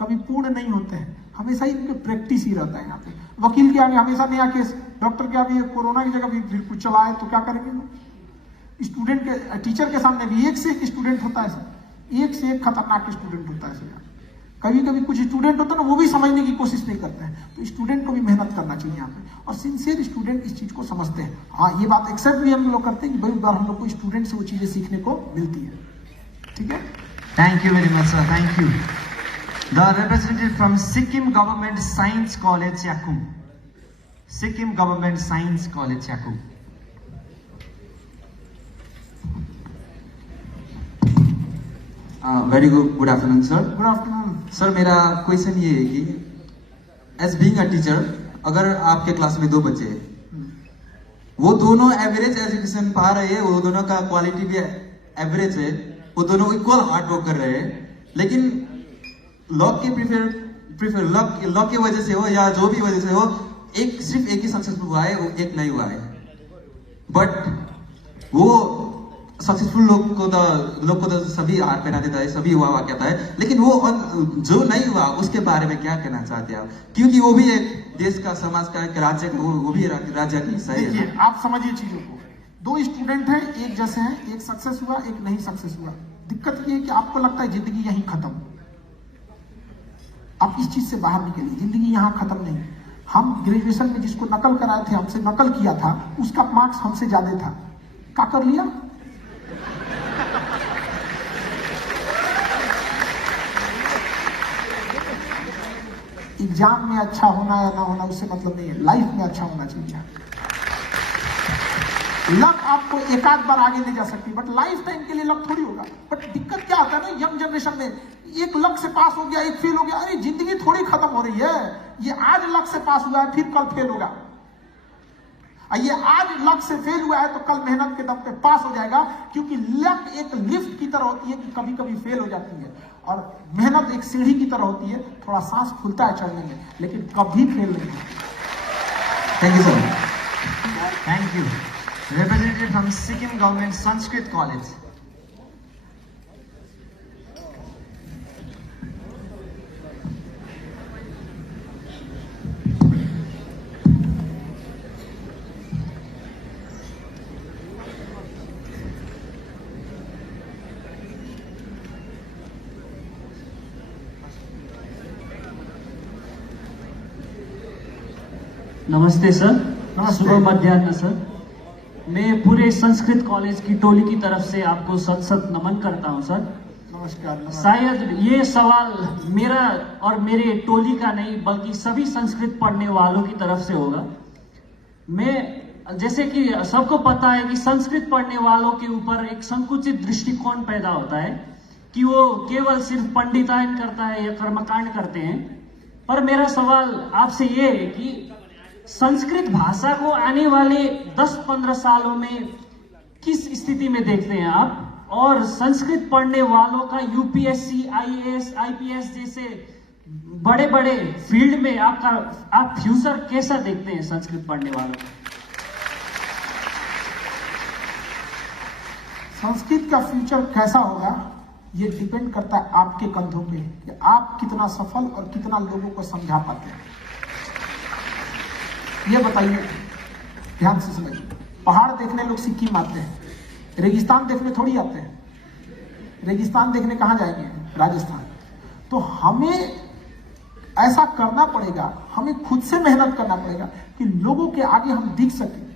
कभी पूर्ण नहीं होते हैं, हमेशा ही इनके प्रैक्टिस ही रहता है। यहाँ पे वकील के आगे हमेशा नया केस, डॉक्टर के आगे कोरोना की जगह भी कुछ चला है तो क्या करेंगे। स्टूडेंट के, टीचर के सामने भी एक से एक स्टूडेंट होता है सर, एक से एक खतरनाक स्टूडेंट होता है सर। कभी कभी कुछ स्टूडेंट होता है ना, वो भी समझने की कोशिश नहीं करते हैं। तो स्टूडेंट को भी मेहनत करना चाहिए यहाँ पे, और सिंसियर स्टूडेंट इस चीज को समझते हैं। हाँ, ये बात एक्सेप्ट भी हम लोग करते हैं कि बहुत बार हम लोग को स्टूडेंट से वो चीजें सीखने को मिलती है, ठीक है। Thank you very much, sir. Thank you. The representative from Sikkim Government Science College, Yakum. Sikkim Government Science College, Yakum. Very good afternoon sir. Good afternoon sir, मेरा क्वेश्चन ये है कि एज बीइंग अ टीचर, अगर आपके class में 2 बच्चे हैं, वो दोनों एवरेज एजुकेशन पा रहे हैं, वो दोनों का क्वालिटी भी एवरेज है, वो दोनों इक्वल हार्ड वर्क कर रहे हैं, लेकिन लॉक के प्रीफर लॉक की वजह से हो या जो भी वजह से हो, सिर्फ एक ही सक्सेसफुल हुआ है, वो एक नहीं हुआ है। बट वो सक्सेसफुल लोग को तो सभी हाथ पहना देता है, सभी हुआ कहता है, लेकिन वो जो नहीं हुआ उसके बारे में क्या कहना चाहते हैं आप? क्योंकि वो भी एक देश का, समाज का, एक राज्य का, वो भी राज्य का हिस्सा है। आप समझिए चीजों को, 2 स्टूडेंट हैं, एक जैसे हैं, एक सक्सेस हुआ, एक नहीं सक्सेस हुआ। दिक्कत ये है कि आपको लगता है जिंदगी यहीं खत्म, आप इस चीज से बाहर निकलिए, जिंदगी यहाँ खत्म नहीं। हम ग्रेजुएशन में जिसको नकल कराए थे, हमसे नकल किया था, उसका मार्क्स हमसे ज्यादा था, क्या कर लिया? एग्जाम में अच्छा होना या ना होना उससे मतलब नहीं है, लाइफ में अच्छा होना चाहिए। लक आपको एक आध बार आगे ले जा सकती है, बट लाइफ टाइम के लिए लक थोड़ी होगा। बट दिक्कत क्या होता है ना, यंग जनरेशन में, एक लक से पास हो गया, एक फेल हो गया, अरे जिंदगी थोड़ी खत्म हो रही है। ये आज लक से पास हुआ है, फिर कल फेल होगा। ये आज लक से फेल हुआ है तो कल मेहनत के दम पे पास हो जाएगा, क्योंकि लक एक लिफ्ट की तरह होती है कि कभी कभी फेल हो जाती है, और मेहनत एक सीढ़ी की तरह होती है, थोड़ा सांस खुलता है चढ़ने में, लेकिन कभी फेल नहीं होता। Thank you sir. Thank you. Representative from Sikkim Government Sanskrit College. नमस्ते सर। शुभ मध्याह्न सर। मैं पूरे संस्कृत कॉलेज की टोली की तरफ से आपको सत सत नमन करता हूं सर। नमस्कार। शायद ये सवाल मेरा और मेरे टोली का नहीं बल्कि सभी संस्कृत पढ़ने वालों की तरफ से होगा। मैं जैसे कि सबको पता है कि संस्कृत पढ़ने वालों के ऊपर एक संकुचित दृष्टिकोण पैदा होता है कि वो केवल सिर्फ पंडितायन करता है या कर्मकांड करते हैं। पर मेरा सवाल आपसे ये है कि संस्कृत भाषा को आने वाले 10-15 सालों में किस स्थिति में देखते हैं आप, और संस्कृत पढ़ने वालों का यूपीएससी, आईएएस, आईपीएस जैसे बड़े बड़े फील्ड में आप फ्यूचर कैसा देखते हैं संस्कृत पढ़ने वालों का? संस्कृत का फ्यूचर कैसा होगा ये डिपेंड करता है आपके कंधों पे कि आप कितना सफल और कितना लोगों को समझा पाते हैं। ये बताइए, ध्यान से समझिए। पहाड़ देखने लोग सिक्किम आते हैं, रेगिस्तान देखने थोड़ी आते हैं। रेगिस्तान देखने कहाँ जाएंगे? राजस्थान। तो हमें ऐसा करना पड़ेगा, हमें खुद से मेहनत करना पड़ेगा कि लोगों के आगे हम दिख सकें।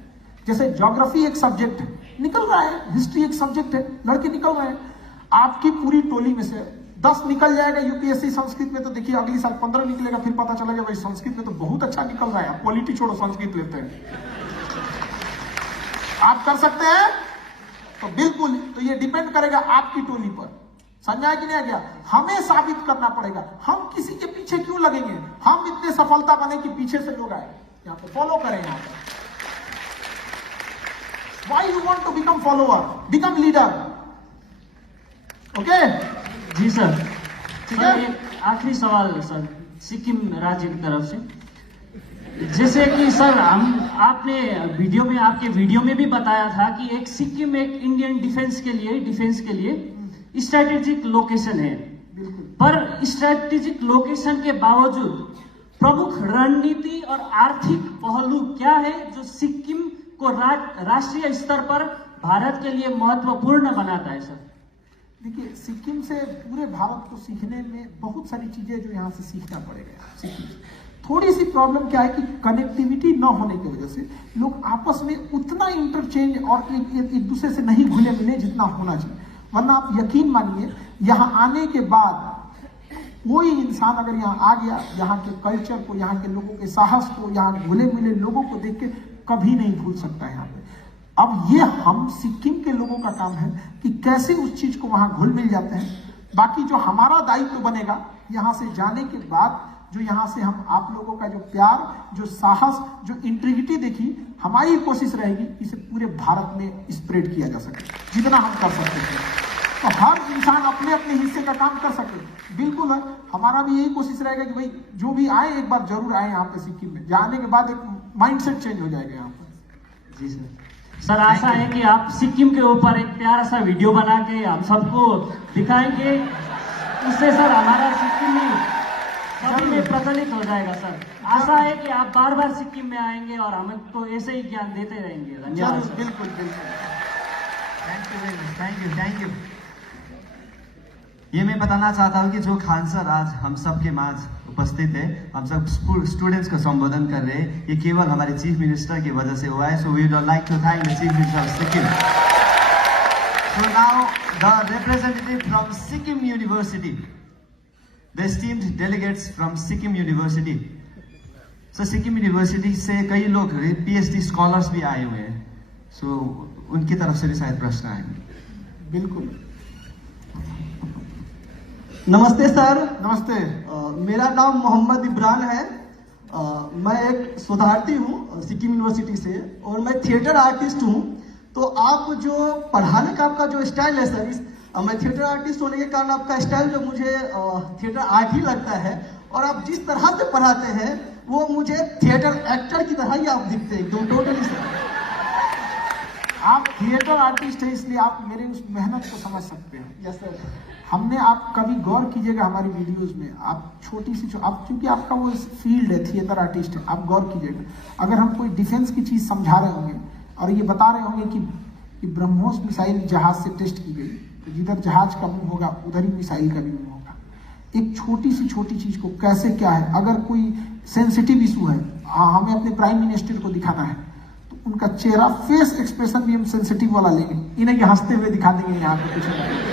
जैसे ज्योग्राफी एक सब्जेक्ट है, निकल रहा है, हिस्ट्री एक सब्जेक्ट है, लड़के निकल रहे हैं। आपकी पूरी टोली में से 10 निकल जाएगा यूपीएससी संस्कृत में, तो देखिए अगली साल 15 निकलेगा, फिर पता चलेगा भाई संस्कृत में तो बहुत अच्छा निकल रहा है। पॉलिटी छोड़ो, संस्कृत लेते हैं। आप कर सकते हैं? तो बिल्कुल। तो ये डिपेंड करेगा आपकी टोली पर। समझा कि नहीं आ गया? हमें साबित करना पड़ेगा। हम किसी के पीछे क्यों लगेंगे? हम इतने सफलता बने कि पीछे से लोग आए यहाँ पे फॉलो करें। यहाँ पर why you want to become follower, become leader. Okay ji sir. Sir एक आखिरी सवाल सर, सिक्किम राज्य की तरफ से। जैसे कि सर आपने आपके वीडियो में भी बताया था कि एक सिक्किम एक इंडियन डिफेंस के लिए स्ट्रेटेजिक लोकेशन है। पर स्ट्रेटेजिक लोकेशन के बावजूद प्रमुख रणनीति और आर्थिक पहलू क्या है जो सिक्किम को राष्ट्रीय स्तर पर भारत के लिए महत्वपूर्ण बनाता है सर? देखिए, सिक्किम से पूरे भारत को सीखने में बहुत सारी चीजें जो यहाँ से सीखना पड़ेगा। सिक्किम थोड़ी सी प्रॉब्लम क्या है कि कनेक्टिविटी न होने की वजह से लोग आपस में उतना इंटरचेंज और एक दूसरे से नहीं घुले मिले जितना होना चाहिए। वरना आप यकीन मानिए, यहाँ आने के बाद कोई इंसान अगर यहाँ आ गया, यहाँ के कल्चर को, यहाँ के लोगों के साहस को, यहाँ घुले मिले लोगों को देख के कभी नहीं भूल सकता यहाँ पे। अब ये हम सिक्किम के लोगों का काम है कि कैसे उस चीज को वहां घुल मिल जाते हैं। बाकी जो हमारा दायित्व बनेगा यहाँ से जाने के बाद, जो यहाँ से हम आप लोगों का जो प्यार, जो साहस, जो इंटीग्रिटी देखी, हमारी कोशिश रहेगी इसे पूरे भारत में स्प्रेड किया जा सके जितना हम कर सकते हैं। तो हर इंसान अपने अपने हिस्से का काम कर सके। बिल्कुल है, हमारा भी यही कोशिश रहेगा कि भाई जो भी आए एक बार जरूर आए यहाँ पे सिक्किम में। जाने के बाद एक माइंडसेट चेंज हो जाएगा यहाँ पर। जी सर। सर आशा है कि आप सिक्किम के ऊपर एक प्यारा सा वीडियो बना के हम सबको दिखाएंगे। उससे सर हमारा सिक्किम में सभी में प्रचलित हो जाएगा सर। आशा है कि आप बार बार सिक्किम में आएंगे और हमें तो ऐसे ही ज्ञान देते रहेंगे। धन्यवाद। बिल्कुल बिल्कुल। Thank you. ये मैं बताना चाहता हूँ कि जो खान सर आज हम सबके माझ उपस्थित है, हम सब स्टूडेंट्स को संबोधन कर रहे हैं, ये केवल हमारे चीफ मिनिस्टर की वजह से हुआ है। So we would like to thank the chief minister of Sikkim. So now the representative from Sikkim university, the esteemed delegates from Sikkim university. So Sikkim university से कई लोग पीएचडी स्कॉलर्स भी आए हुए हैं, सो उनकी तरफ से भी शायद प्रश्न आएंगे। बिल्कुल। नमस्ते सर। नमस्ते। मेरा नाम मोहम्मद इब्रान है। मैं एक शोधार्थी हूँ सिक्किम यूनिवर्सिटी से और मैं थिएटर आर्टिस्ट हूँ। तो आप जो पढ़ाने का आपका जो स्टाइल है सर, मैं थिएटर आर्टिस्ट होने के कारण आपका स्टाइल जो मुझे थिएटर आर्ट ही लगता है, और आप जिस तरह से पढ़ाते हैं वो मुझे थिएटर एक्टर की तरह ही आप दिखते हैं एकदम टोटली सर। आप थिएटर आर्टिस्ट हैं, इसलिए आप मेरे उस मेहनत को समझ सकते हैं। Yes sir. हमने, आप कभी गौर कीजिएगा हमारी वीडियोस में, आप छोटी सी आप, क्योंकि आपका वो फील्ड है, थिएटर आर्टिस्ट है, आप गौर कीजिएगा। अगर हम कोई डिफेंस की चीज समझा रहे होंगे और ये बता रहे होंगे कि ब्रह्मोस मिसाइल जहाज से टेस्ट की गई, तो जिधर जहाज का मुंह होगा उधर ही मिसाइल का भी मुंह होगा। एक छोटी चीज को कैसे क्या है, अगर कोई सेंसिटिव इशू है, हमें अपने प्राइम मिनिस्टर को दिखाना है, तो उनका चेहरा फेस एक्सप्रेशन भी हम सेंसिटिव वाला लेंगे, इन्हें कि हंसते हुए दिखा देंगे यहाँ पे कुछ नहीं।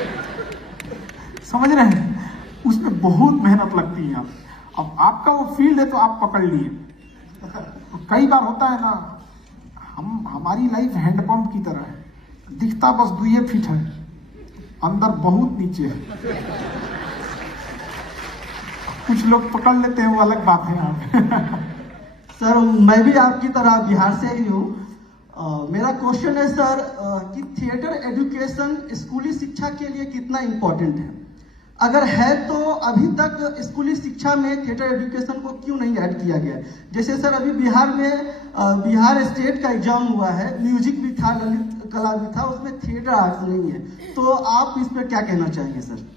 समझ रहे हैं, उसमें बहुत मेहनत लगती है। अब आपका वो फील्ड है तो आप पकड़ लिए। कई बार होता है ना, हमारी लाइफ हैंडपंप की तरह है, दिखता बस 2 फीट है, अंदर बहुत नीचे है। कुछ लोग पकड़ लेते हैं, वो अलग बात है यहाँ सर मैं भी आपकी तरह बिहार से ही हूँ। मेरा क्वेश्चन है सर कि थिएटर एजुकेशन स्कूली शिक्षा के लिए कितना इम्पोर्टेंट है? अगर है तो अभी तक स्कूली शिक्षा में थिएटर एजुकेशन को क्यों नहीं ऐड किया गया? जैसे सर अभी बिहार में बिहार स्टेट का एग्जाम हुआ है, म्यूजिक भी था, ललित कला भी था, उसमें थिएटर आर्ट्स नहीं है, तो आप इस पर क्या कहना चाहेंगे सर?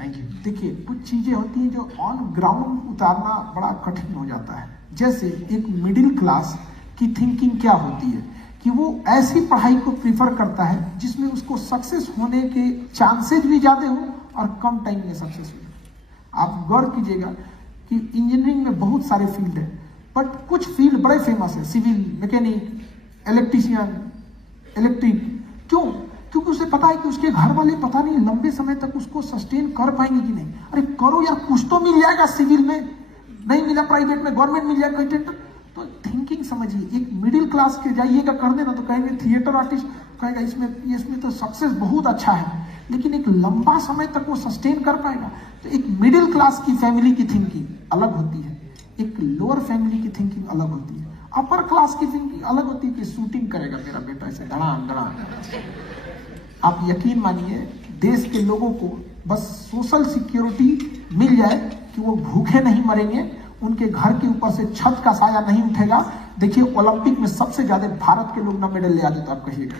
Thank you. देखिए, कुछ चीजें होती हैं जो ऑन ग्राउंड उतारना बड़ा कठिन हो जाता है। जैसे एक मिडिल क्लास की थिंकिंग क्या होती है कि वो ऐसी पढ़ाई को प्रीफर करता है जिसमें उसको सक्सेस होने के चांसेस भी ज्यादा हो और कम टाइम में सक्सेस हो। आप गौर कीजिएगा कि इंजीनियरिंग में बहुत सारे फील्ड है, बट कुछ फील्ड बड़े फेमस है, सिविल, मैकेनिक, इलेक्ट्रीशियन, इलेक्ट्रिक। क्यों? क्योंकि उसे पता है कि उसके घर वाले पता नहीं लंबे समय तक उसको सस्टेन कर पाएंगे कि नहीं। अरे करो यार, कुछ तो मिल जाएगा, सिविल में नहीं मिला, प्राइवेट में, गवर्नमेंट मिल जाएगा कंटेंट। तो थिंकिंग समझिए, एक मिडिल क्लास के जाइएगा कर देना तो कहेंगे थिएटर आर्टिस्ट, कहेगा इसमें तो सक्सेस बहुत अच्छा है, लेकिन एक लंबा समय तक वो सस्टेन कर पाएगा। तो एक मिडिल क्लास की फैमिली की थिंकिंग अलग होती है, एक लोअर फैमिली की थिंकिंग अलग होती है, अपर क्लास की थिंकिंग अलग होती है कि शूटिंग करेगा मेरा बेटा ऐसे धड़ाम धड़ाम। आप यकीन मानिए, देश के लोगों को बस सोशल सिक्योरिटी मिल जाए कि वो भूखे नहीं मरेंगे, उनके घर के ऊपर से छत का साया नहीं उठेगा। देखिए, ओलंपिक में सबसे ज्यादा भारत के लोग ना मेडल ले आते, तो आप कहिएगा।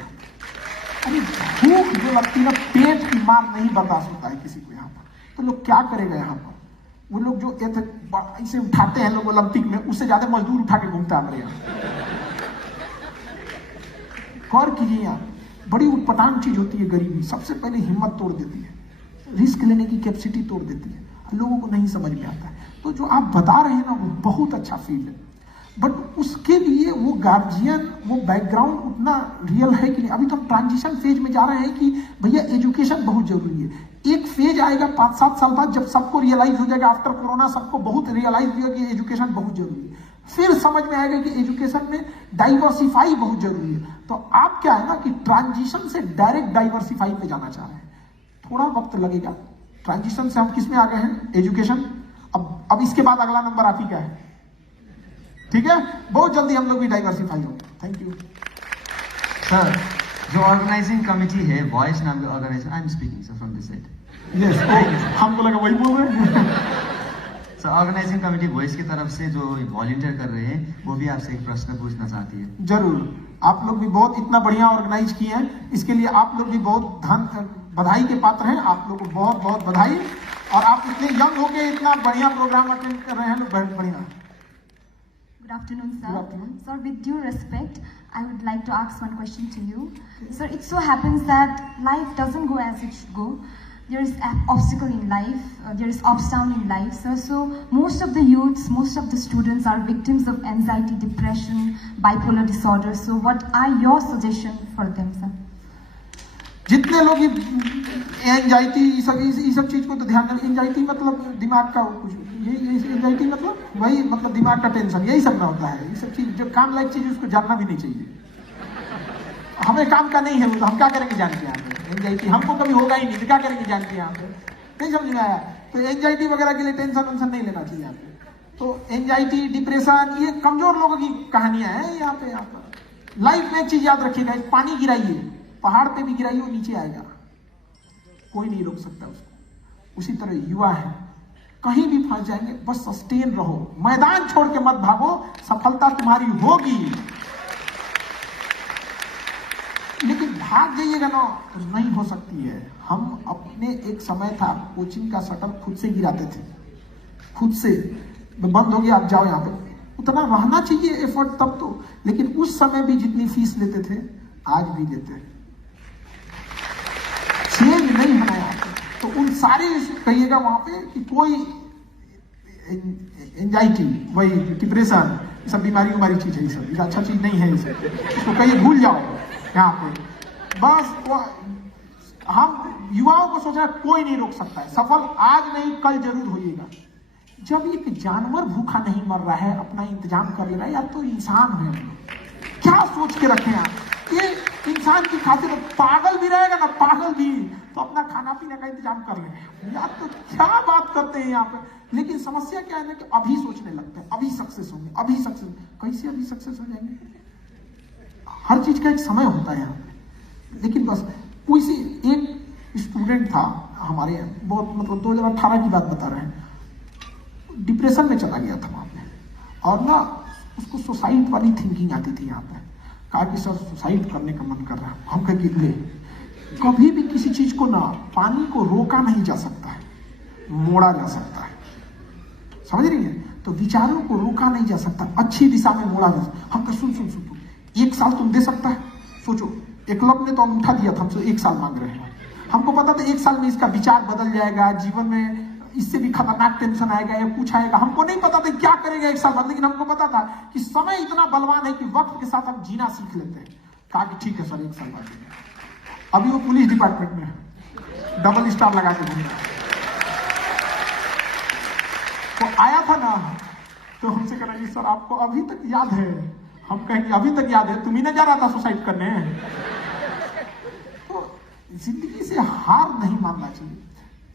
अरे भूख जो लगती है ना, पेट की मार नहीं बर्दाश्त होता है किसी को यहाँ पर, तो लोग क्या करेगा यहाँ पर? वो लोग जो ऐसे उठाते हैं लोग ओलंपिक में, उससे ज्यादा मजदूर उठा के घूमता है हमारे यहाँ। गौर कीजिए, यहाँ बड़ी उटपटांग चीज होती है गरीबी, सबसे पहले हिम्मत तोड़ देती है, रिस्क लेने की कैपेसिटी तोड़ देती है, लोगों को नहीं समझ में आता है। तो जो आप बता रहे हैं ना, वो बहुत अच्छा फील्ड है, बट उसके लिए वो गार्जियन, वो बैकग्राउंड उतना रियल है कि नहीं। अभी तो हम ट्रांजिशन फेज में जा रहे हैं कि भैया एजुकेशन बहुत जरूरी है। एक फेज आएगा 5-7 साल बाद, जब सबको रियलाइज हो जाएगा, आफ्टर कोरोना सबको बहुत रियलाइज होगा कि एजुकेशन बहुत जरूरी है। फिर समझ में आएगा कि एजुकेशन में डाइवर्सिफाई बहुत जरूरी है। तो आप क्या है ना कि ट्रांजिशन से डायरेक्ट डाइवर्सिफाई पे जाना चाह रहे हैं, थोड़ा वक्त लगेगा। ट्रांजिशन से हम किस में आ गए हैं? एजुकेशन। अब इसके बाद अगला नंबर आप ही का है, ठीक है? बहुत जल्दी हम लोग भी डाइवर्सिफाई होंगे। Thank you sir. जो ऑर्गेनाइजिंग कमिटी है, वॉइस नाम का organisation, I am speaking sir from this side. Yes, हमको लगा वही बोल रहे हैं। सर, ऑर्गेनाइजिंग कमिटी वॉइस की तरफ से जो वॉलंटियर कर रहे हैं, वो भी आपसे एक प्रश्न पूछना चाहती है। जरूर। आप लोग भी बहुत इतना बढ़िया ऑर्गेनाइज किए हैं, इसके लिए आप लोग भी बहुत बधाई के पात्र हैं। आप लोग को बहुत बहुत बधाई। और आप इतने यंग होके इतना बढ़िया प्रोग्राम अटेंड कर रहे हैं, बहुत बढ़िया। Good afternoon, sir. Good afternoon. Sir, with due respect, I would like to ask one question to you. Sir, it so happens that life doesn't go as it should go. There is an obstacle in life, there is ups down in life, sir. So most of the youths, most of the students are victims of anxiety, depression, bipolar disorder. So what are your suggestions for them, sir? जितने लोग anxiety इस सब चीज को तो ध्यान दें। Anxiety मतलब दिमाग का कुछ, यही एंजाइटी मतलब वही, मतलब दिमाग का टेंशन, यही सब ना होता है। ये सब चीज जो काम लायक चीज, उसको जानना भी नहीं चाहिए। हमें काम का नहीं है वो, तो हम क्या करेंगे जान के? यहाँ पे एंजाइटी हमको कभी होगा ही नहीं, तो क्या करेंगे जान के? यहाँ पे नहीं समझ में आया। तो एंजाइटी वगैरह के लिए टेंशन वेंशन नहीं लेना चाहिए यहाँ पे। तो एंजाइटी, डिप्रेशन, ये कमजोर लोगों की कहानियां हैं यहाँ पे। यहाँ पर लाइफ में एक चीज याद रखिएगा, पानी गिराइए, पहाड़ पे भी गिराइए, वो नीचे आएगा, कोई नहीं रोक सकता उसको। उसी तरह युवा है, कहीं भी फंस जाएंगे, बस सस्टेन रहो, मैदान छोड़ के मत भागो, सफलता तुम्हारी होगी। लेकिन भाग जाइएगा ना तो नहीं हो सकती है। हम अपने एक समय था कोचिंग का शटर खुद से गिराते थे, खुद से बंद हो गया आप जाओ यहाँ पे, उतना रहना चाहिए एफर्ट तब तो। लेकिन उस समय भी जितनी फीस लेते थे आज भी लेते हैं, चेंज नहीं होना यहाँ पे। तो उन सारे कहिएगा वहां पे कि कोई एंजाइटी, वही डिप्रेशन, सब बीमारी चीज है, ये सब अच्छा चीज नहीं है, इसे इसको कहिए भूल जाओ यहाँ पे। बस हम युवाओं को सोच रहे हैं कोई नहीं रोक सकता है, सफल आज नहीं कल जरूर होइएगा। जब एक जानवर भूखा नहीं मर रहा है, अपना इंतजाम कर ले रहा है, यार तो इंसान है। क्या सोच के रखे आप ये इंसान की खातिर पागल भी रहेगा ना, पागल भी तो अपना खाना पीने का इंतजाम कर ले यार, तो क्या बात करते हैं यहाँ पे। लेकिन समस्या क्या है ना कि अभी सोचने लगते हैं अभी सक्सेस होंगे, अभी सक्सेस, कैसे अभी सक्सेस हो जाएंगे? हर चीज का एक समय होता है यहाँ पे। लेकिन बस कोई सी एक स्टूडेंट था हमारे, बहुत मतलब 2018 की बात बता रहे हैं, डिप्रेशन में चला गया था वहां पे, और ना उसको सुसाइड वाली थिंकिंग आती थी यहाँ पे। कहा कि सर सुसाइड करने का मन कर रहा है। हम कह ले, कभी भी किसी चीज को ना, पानी को रोका नहीं जा सकता है, मोड़ा जा सकता है, समझ रही है? तो विचारों को रोका नहीं जा सकता, अच्छी दिशा में मोड़ा जा सकता। हम कह सुन 1 साल तुम दे सकता है? सोचो, एकलव्य ने तो अंगूठा दिया था, हमसे 1 साल मांग रहे हैं। हमको पता था 1 साल में इसका विचार बदल जाएगा, जीवन में इससे भी खतरनाक टेंशन आएगा या कुछ आएगा। हमको नहीं पता था क्या करेगा 1 साल बाद, लेकिन हमको पता था कि समय इतना बलवान है कि वक्त के साथ हम जीना सीख लेते हैं। कहा कि ठीक है सर 1 साल बाद। अभी वो पुलिस डिपार्टमेंट में है, डबल स्टार लगा के घूम रहा है। तो आया था ना, तो हमसे कह रहा है सर आपको अभी तक याद है? हम कहेंगे अभी तक याद है, तुम ही ना जा रहा था सुसाइड करने। तो जिंदगी से हार नहीं मानना चाहिए।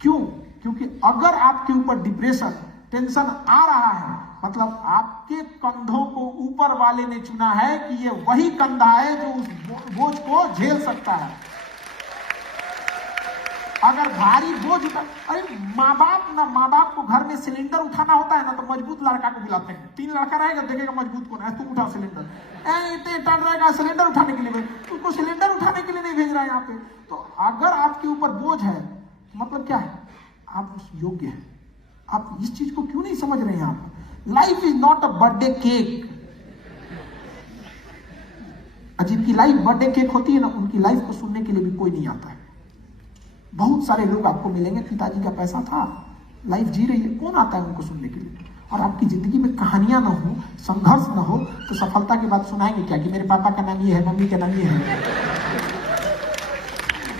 क्यों? क्योंकि अगर आपके ऊपर डिप्रेशन, टेंशन आ रहा है, मतलब आपके कंधों को ऊपर वाले ने चुना है कि ये वही कंधा है जो उस बोझ को झेल सकता है। अगर भारी बोझ उठा, अरे माँ बाप को घर में सिलेंडर उठाना होता है ना, तो मजबूत लड़का को बुलाते हैं। 3 लड़का रहेगा, देखेगा मजबूत कौन है, तुम उठाओ सिलेंडर। इतने टन रहेगा सिलेंडर उठाने के लिए, तुमको सिलेंडर उठाने के लिए नहीं भेज रहा है यहाँ पे। तो अगर आपके ऊपर बोझ है, मतलब क्या है? आप उस योग्य हैं। आप इस चीज को क्यों नहीं समझ रहे हैं? आप, life is not a birthday cake. जिनकी लाइफ बर्थडे केक होती है ना, उनकी लाइफ को सुनने के लिए भी कोई नहीं आता है। बहुत सारे लोग आपको मिलेंगे, पिताजी का पैसा था, लाइफ जी रही है, कौन आता है उनको सुनने के लिए? और आपकी जिंदगी में कहानियां ना हो, संघर्ष ना हो, तो सफलता की बात सुनाएंगे क्या कि मेरे पापा का नाम ये है, मम्मी का नाम ये है।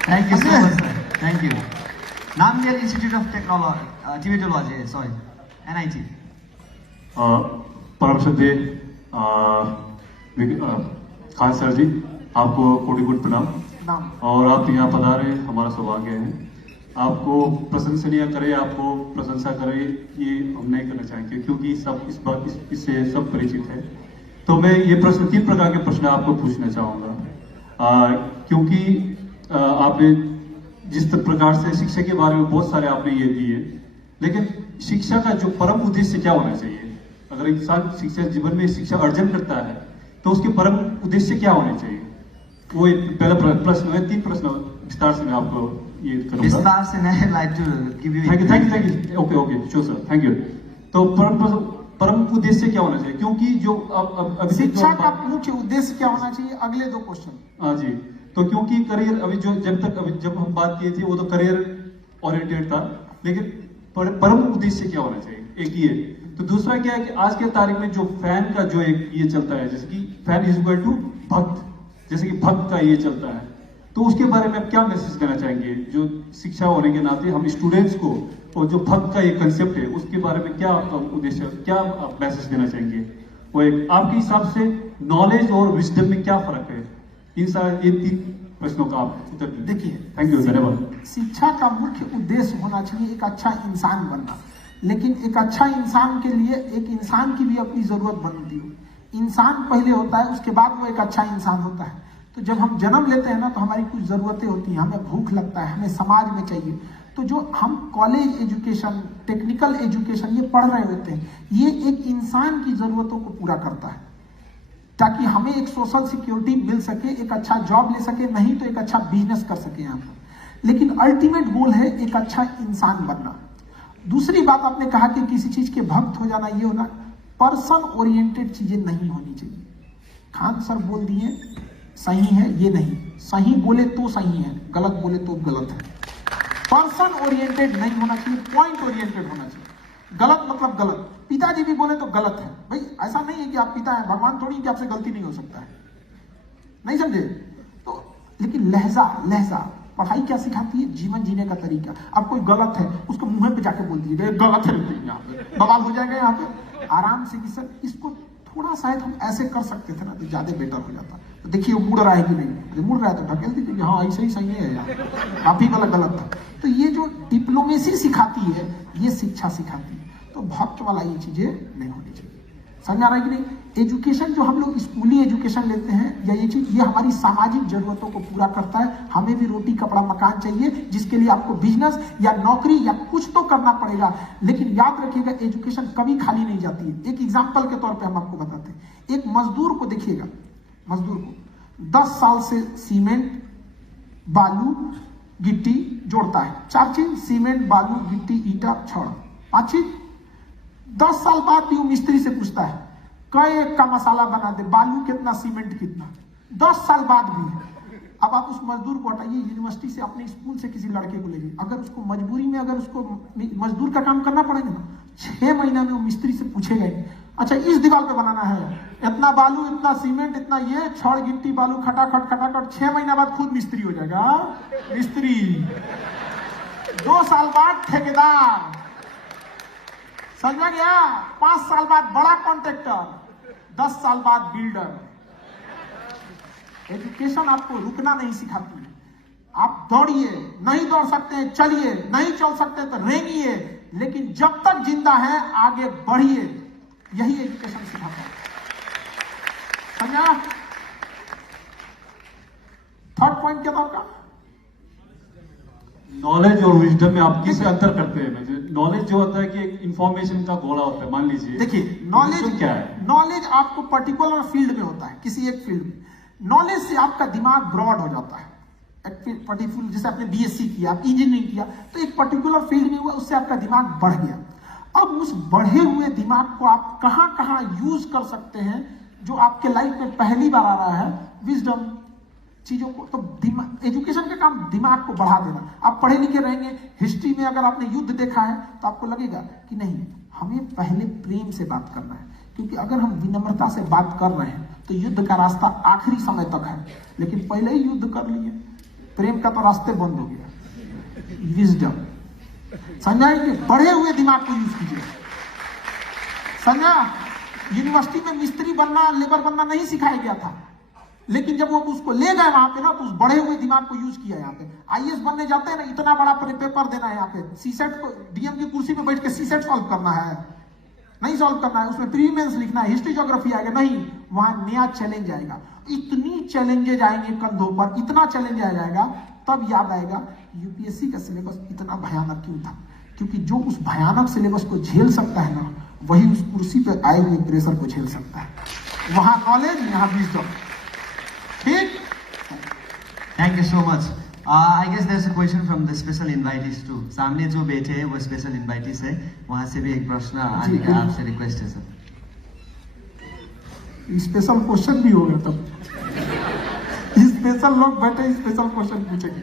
Thank you so much sir, thank you. Namdev institute of technology, tibetology, sorry, NIT। परम श्रद्धेय खान सर जी, आपको कोटि कोटि प्रणाम। और आप यहाँ पधारे, हमारा सौभाग्य है। आपको प्रशंसनीय करे, आपको प्रशंसा करे, ये हम नहीं करना चाहेंगे, क्योंकि सब इस बात इससे सब परिचित है। तो मैं ये प्रश्न 3 प्रकार के प्रश्न आपको पूछना चाहूँगा, क्योंकि आपने जिस प्रकार से शिक्षा के बारे में बहुत सारे आपने ये दिए, लेकिन शिक्षा का जो परम उद्देश्य क्या होना चाहिए? अगर इंसान शिक्षा जीवन में शिक्षा अर्जन करता है तो उसके परम उद्देश्य क्या होने चाहिए? वो एक पहला प्रश्न है। 3 प्रश्न विस्तार से मैं आपको ये करूंगा। विस्तार से नहीं, like to give you. Thank you. Okay sure sir, thank you. तो परम उद्देश्य क्या होना चाहिए? क्योंकि जो अभी शिक्षा का मुख्य उद्देश्य क्या होना चाहिए? अगले 2 क्वेश्चन। हाँ जी। तो क्योंकि करियर, अभी जो जब हम बात किए थे वो तो करियर ओरिएंटेड था, लेकिन परम उद्देश्य क्या होना चाहिए? एक ये। तो दूसरा क्या है कि आज के तारीख में जो फैन का जो एक ये चलता है, जैसे कि फैन इज इक्वल टू भक्त, जैसे कि भक्त का ये चलता है, तो उसके बारे में आप क्या मैसेज देना चाहेंगे? जो शिक्षा होने के नाते हम स्टूडेंट्स को, और जो भक्त का ये कंसेप्ट है उसके बारे में क्या उद्देश्य, क्या आप मैसेज देना चाहेंगे? वो एक आपके हिसाब से नॉलेज और विजडम में क्या फर्क है? ये 3 प्रश्नों का आप उत्तर देखिए। थैंक यू, धन्यवाद। शिक्षा का मुख्य उद्देश्य होना चाहिए एक अच्छा इंसान बनना, लेकिन एक अच्छा इंसान के लिए एक इंसान की भी अपनी जरूरत बनती है। इंसान पहले होता है, उसके बाद वो एक अच्छा इंसान होता है। तो जब हम जन्म लेते हैं ना, तो हमारी कुछ जरूरतें होती हैं, हमें भूख लगता है, हमें समाज में चाहिए। तो जो हम कॉलेज एजुकेशन, टेक्निकल एजुकेशन ये पढ़ रहे होते हैं, ये एक इंसान की जरूरतों को पूरा करता है। ताकि हमें एक सोशल सिक्योरिटी मिल सके, एक अच्छा जॉब ले सके, नहीं तो एक अच्छा बिजनेस कर सके यहाँ पर। लेकिन अल्टीमेट गोल है एक अच्छा इंसान बनना। दूसरी बात आपने कहा कि किसी चीज के भक्त हो जाना, ये होना, पर्सन ओरिएंटेड चीजें नहीं होनी चाहिए। खान सर बोल दिए सही है, ये नहीं, सही बोले तो सही है, गलत बोले तो गलत है। पर्सन ओरिएंटेड नहीं होना चाहिए, पॉइंट ओरिएंटेड होना चाहिए। गलत मतलब गलत, पिताजी भी बोले तो गलत है भाई, ऐसा नहीं है कि आप पिता हैं, भगवान थोड़ी कि आपसे गलती नहीं हो सकता है, नहीं समझे? तो लेकिन लहजा पढ़ाई क्या सिखाती है? जीवन जीने का तरीका। अब कोई गलत है उसको मुंह पे जाके बोल दीजिए गलत है, यहाँ पे बवाल हो जाएगा। यहाँ पे आराम से कि सर इसको थोड़ा शायद हम ऐसे कर सकते थे ना तो ज्यादा बेटर हो जाता। तो देखिए वो मुड़ रहा है कि नहीं, मुड़ रहा है तो ढकेल दीजिए, हाँ ऐसे ही सही है यार, आप ही वाला गलत था। तो ये जो डिप्लोमेसी सिखाती है, ये शिक्षा सिखाती है। तो भक्त वाला ये चीजें नहीं होनी चाहिए। समझ आ रहा है कि नहीं? एजुकेशन जो हम लोग स्कूली एजुकेशन लेते हैं या ये चीज, ये हमारी सामाजिक जरूरतों को पूरा करता है। हमें भी रोटी कपड़ा मकान चाहिए, जिसके लिए आपको बिजनेस या नौकरी या कुछ तो करना पड़ेगा। लेकिन याद रखिएगा एजुकेशन कभी खाली नहीं जाती है। एक एग्जाम्पल के तौर पे हम आपको बताते हैं। एक मजदूर को देखिएगा, मजदूर को 10 साल से सीमेंट बालू गिट्टी जोड़ता है, 4 चीज, सीमेंट बालू गिट्टी ईटा छड़, 5 चीज। 10 साल बाद भी वो मिस्त्री से पूछता है कई एक का मसाला बना दे, बालू कितना सीमेंट कितना, 10 साल बाद भी। अब आप उस मजदूर को हटाइए, यूनिवर्सिटी से अपने स्कूल से किसी लड़के को ले जाइए, अगर उसको मजबूरी में अगर उसको मजदूर का काम करना पड़ेगा ना, 6 महीना में वो मिस्त्री से पूछेगा ही, अच्छा इस दीवार पे बनाना है, इतना बालू इतना सीमेंट इतना ये छड़ गिट्टी बालू खटाखट 6 महीना बाद खुद मिस्त्री हो जाएगा। मिस्त्री 2 साल बाद ठेकेदार, समझा गया? 5 साल बाद बड़ा कॉन्ट्रैक्टर, 10 साल बाद बिल्डर। एजुकेशन आपको रुकना नहीं सिखाती है। आप दौड़िए, नहीं दौड़ सकते चलिए, नहीं चल सकते तो रेंगिए, लेकिन जब तक जिंदा है आगे बढ़िए, यही एजुकेशन सिखाता है। समझा? थर्ड पॉइंट क्या था आपका? नॉलेज और विजडम में आप किस अंतर करते हैं? नॉलेज जो होता है कि एक इंफॉर्मेशन का गोला होता है, मान लीजिए। देखिए नॉलेज क्या है? नॉलेज आपको पर्टिकुलर फील्ड में होता है, किसी एक फील्ड में। नॉलेज से आपका दिमाग ब्रॉड हो जाता है। एक पर्टिकुलर, जैसे आपने बीएससी किया, आप इंजीनियरिंग किया, तो एक पर्टिकुलर फील्ड में हुआ, उससे आपका दिमाग बढ़ गया। अब उस बढ़े हुए दिमाग को आप कहां कहां यूज कर सकते हैं, जो आपके लाइफ में पहली बार आ रहा है, विजडम चीजों को। तो एजुकेशन का काम दिमाग को बढ़ा देना। आप पढ़े लिखे रहेंगे, हिस्ट्री में अगर आपने युद्ध देखा है तो आपको लगेगा कि नहीं, हमें पहले प्रेम से बात करना है, क्योंकि अगर हम विनम्रता से बात कर रहे हैं तो युद्ध का रास्ता आखिरी समय तक है, लेकिन पहले ही युद्ध कर लिए, प्रेम का तो रास्ते बंद हो गया। विजडम, समझाएंगे? बढ़े हुए दिमाग को यूज कीजिए। समझा? यूनिवर्सिटी में मिस्त्री बनना, लेबर बनना नहीं सिखाया गया था, लेकिन जब वो उसको ले गए वहां पे ना, तो उस बढ़े हुए दिमाग को यूज किया। यहाँ पे आईएएस बनने जाते हैं ना, इतना बड़ा पेपर देना है, यहाँ पे सीसेट को डीएम की कुर्सी पे बैठ के सीसेट सॉल्व करना है, नहीं सॉल्व करना है, उसमें प्रीलिम्स लिखना है, हिस्ट्री ज्योग्राफी आएगा, नहीं, वहां नया चैलेंज आएगा। इतनी चैलेंजेज आएंगे कंधों पर, इतना चैलेंज आ जाएगा, तब याद आएगा यूपीएससी का सिलेबस इतना भयानक क्यों था। क्योंकि जो उस भयानक सिलेबस को झेल सकता है ना, वही उस कुर्सी पे आए हुए प्रेशर को झेल सकता है। वहां नॉलेज, यहाँ विजडम। ठीक? Thank you so much. I guess there is a question from the special invitees too. सामने जो बैठे हैं वो स्पेशल इनवाइटीज है, वहां से भी एक प्रश्न आने का आपसे रिक्वेस्ट है सर। स्पेशल क्वेश्चन भी होगा तब। स्पेशल लोग बैठे स्पेशल क्वेश्चन पूछेंगे,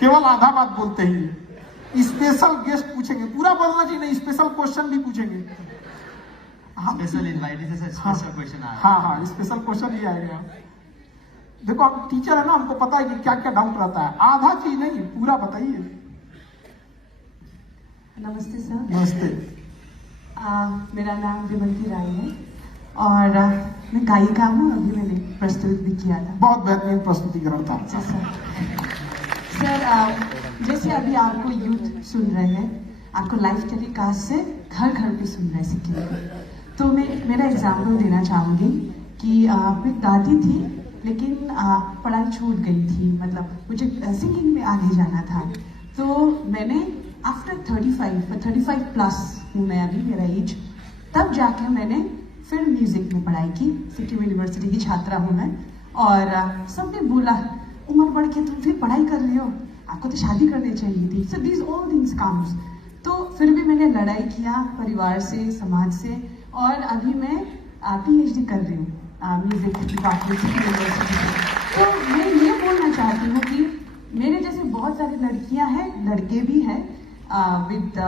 केवल आधा बात बोलते हैं। स्पेशल गेस्ट पूछेंगे, पूरा बोलना चाहिए नहीं, स्पेशल क्वेश्चन भी पूछेंगे। स्पेशल इनवाइटेड से स्पेशल क्वेश्चन आया। हाँ, स्पेशल क्वेश्चन ही आएगा। देखो आप टीचर है ना, हमको पता है कि क्या क्या डाउट रहता है, आधा चीज नहीं पूरा बताइए। नमस्ते सर। नमस्ते। मेरा नाम विमलती राय है और मैं गायिका हूँ, अभी मैंने प्रस्तुत भी किया था। बहुत बेहतरीन प्रस्तुतिकरण था। सर जैसे अभी आपको यूथ सुन रहे हैं, आपको लाइव टेलीकास्ट से घर घर पे सुन रहे सिक्किम को, तो मैं मेरा एग्जाम्पल देना चाहूँगी कि मैं गाती थी, लेकिन पढ़ाई छूट गई थी, मतलब मुझे सिंगिंग में आगे जाना था। तो मैंने आफ्टर 35 प्लस हूँ मैं अभी, मेरा एज, तब जाके मैंने फिर म्यूजिक में पढ़ाई की। सिक्किम यूनिवर्सिटी की छात्रा हूँ मैं। और सबने बोला उम्र बढ़ के तुम फिर पढ़ाई कर रही हो, आपको तो शादी करनी चाहिए थी। So these all things comes. तो फिर भी मैंने लड़ाई किया परिवार से, समाज से, और अभी मैं PhD कर रही हूँ म्यूजिक डिपार्टमेंट सिक्किम यूनिवर्सिटी से। तो मैं ये बोलना चाहती हूँ कि मेरे जैसे बहुत सारी लड़कियाँ हैं, लड़के भी हैं, विद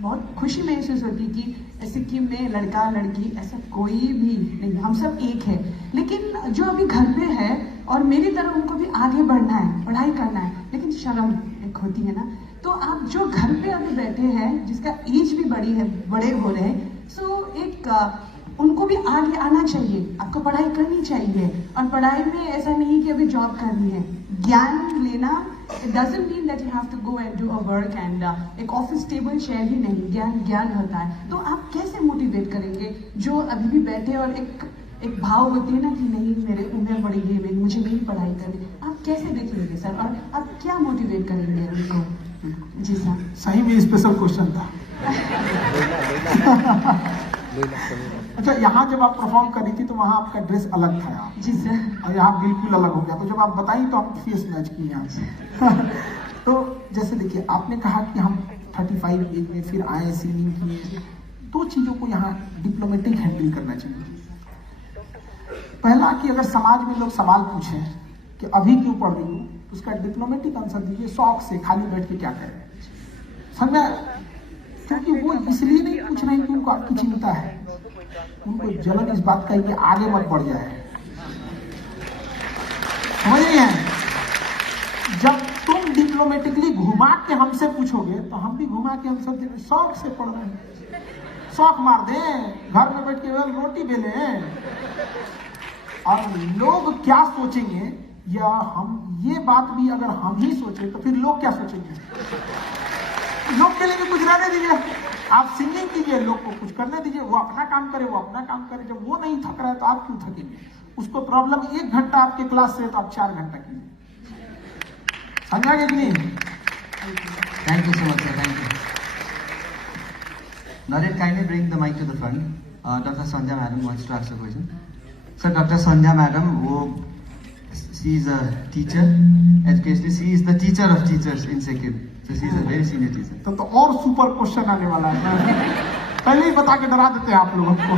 बहुत खुशी महसूस होती कि सिक्किम में लड़का लड़की ऐसा कोई भी नहीं, हम सब एक है। लेकिन जो अभी घर पे है और मेरी तरह उनको भी आगे बढ़ना है, पढ़ाई करना है, लेकिन शर्म एक होती है ना। तो आप जो घर पे अभी बैठे हैं, जिसका एज भी बड़ी है, बड़े हो रहे हैं, सो एक उनको भी आगे आना चाहिए, आपको पढ़ाई करनी चाहिए। और पढ़ाई में ऐसा नहीं कि अभी जॉब करनी है, ज्ञान लेना it doesn't mean that you have to go and do a work and एक ऑफिस टेबल शेयर ही नहीं, ज्ञान ज्ञान होता है। तो आप कैसे मोटिवेट करेंगे जो अभी भी बैठे और एक भाव होती है ना कि नहीं मेरे उम्र बड़ी है, मुझे नहीं पढ़ाई करनी, आप कैसे देखेंगे सर, और आप क्या मोटिवेट करेंगे उनको? जी सर। सही में स्पेशल क्वेश्चन था। अच्छा, यहाँ जब आप परफॉर्म कर रही थी तो वहाँ आपका ड्रेस अलग था यार। जी सर। और यहाँ बिल्कुल अलग हो गया, तो जब आप बताई तो हम फेस मैच किए यहाँ से। तो जैसे देखिए, आपने कहा कि हम 35 एज में फिर आए, सिंगिंग किए। दो चीजों को यहाँ डिप्लोमेटिक हैंडल करना चाहिए। पहला कि अगर समाज में लोग सवाल पूछे कि अभी क्यों पढ़ रही हूँ, तो उसका डिप्लोमेटिक आंसर दीजिए, शौक से, खाली बैठ के क्या करें। समझा? क्योंकि वो इसलिए नहीं पूछ रहे हैं कि उनको आपकी चिंता है, उनको जलन इस बात का है कि आगे मत बढ़ जाए। समझ रही हैं? जब तुम डिप्लोमेटिकली घुमा के हमसे पूछोगे तो हम भी घुमा के आंसर देंगे, शौक से पढ़ रहे हैं, शौक मार दें, घर में बैठ के रोटी बेले। और लोग क्या सोचेंगे, या हम ये बात भी अगर हम ही सोचें तो फिर लोग क्या सोचेंगे? लोग के लिए भी कुछ रहने दीजिए, आप सिंगिंग कीजिए, लोग को कुछ करने दीजिए, वो अपना काम करे, वो अपना काम करे। जब वो नहीं थक रहा है तो आप क्यों थकेंगे? उसको प्रॉब्लम 1 घंटा आपके क्लास से तो आप 4 घंटा कीजिए। समझा कि नहीं? Thank you so much, sir. Thank you. Naresh, kindly bring the mic to the front. Dr. Sandhya madam wants to ask a question. Sir, Dr. Sandhya madam, she is a teacher. Educationally, she is the teacher of teachers in Sikkim. So she is a very senior teacher. तो और super question आने वाला है। पहले ही बता के डरा देते हैं आप लोगों को।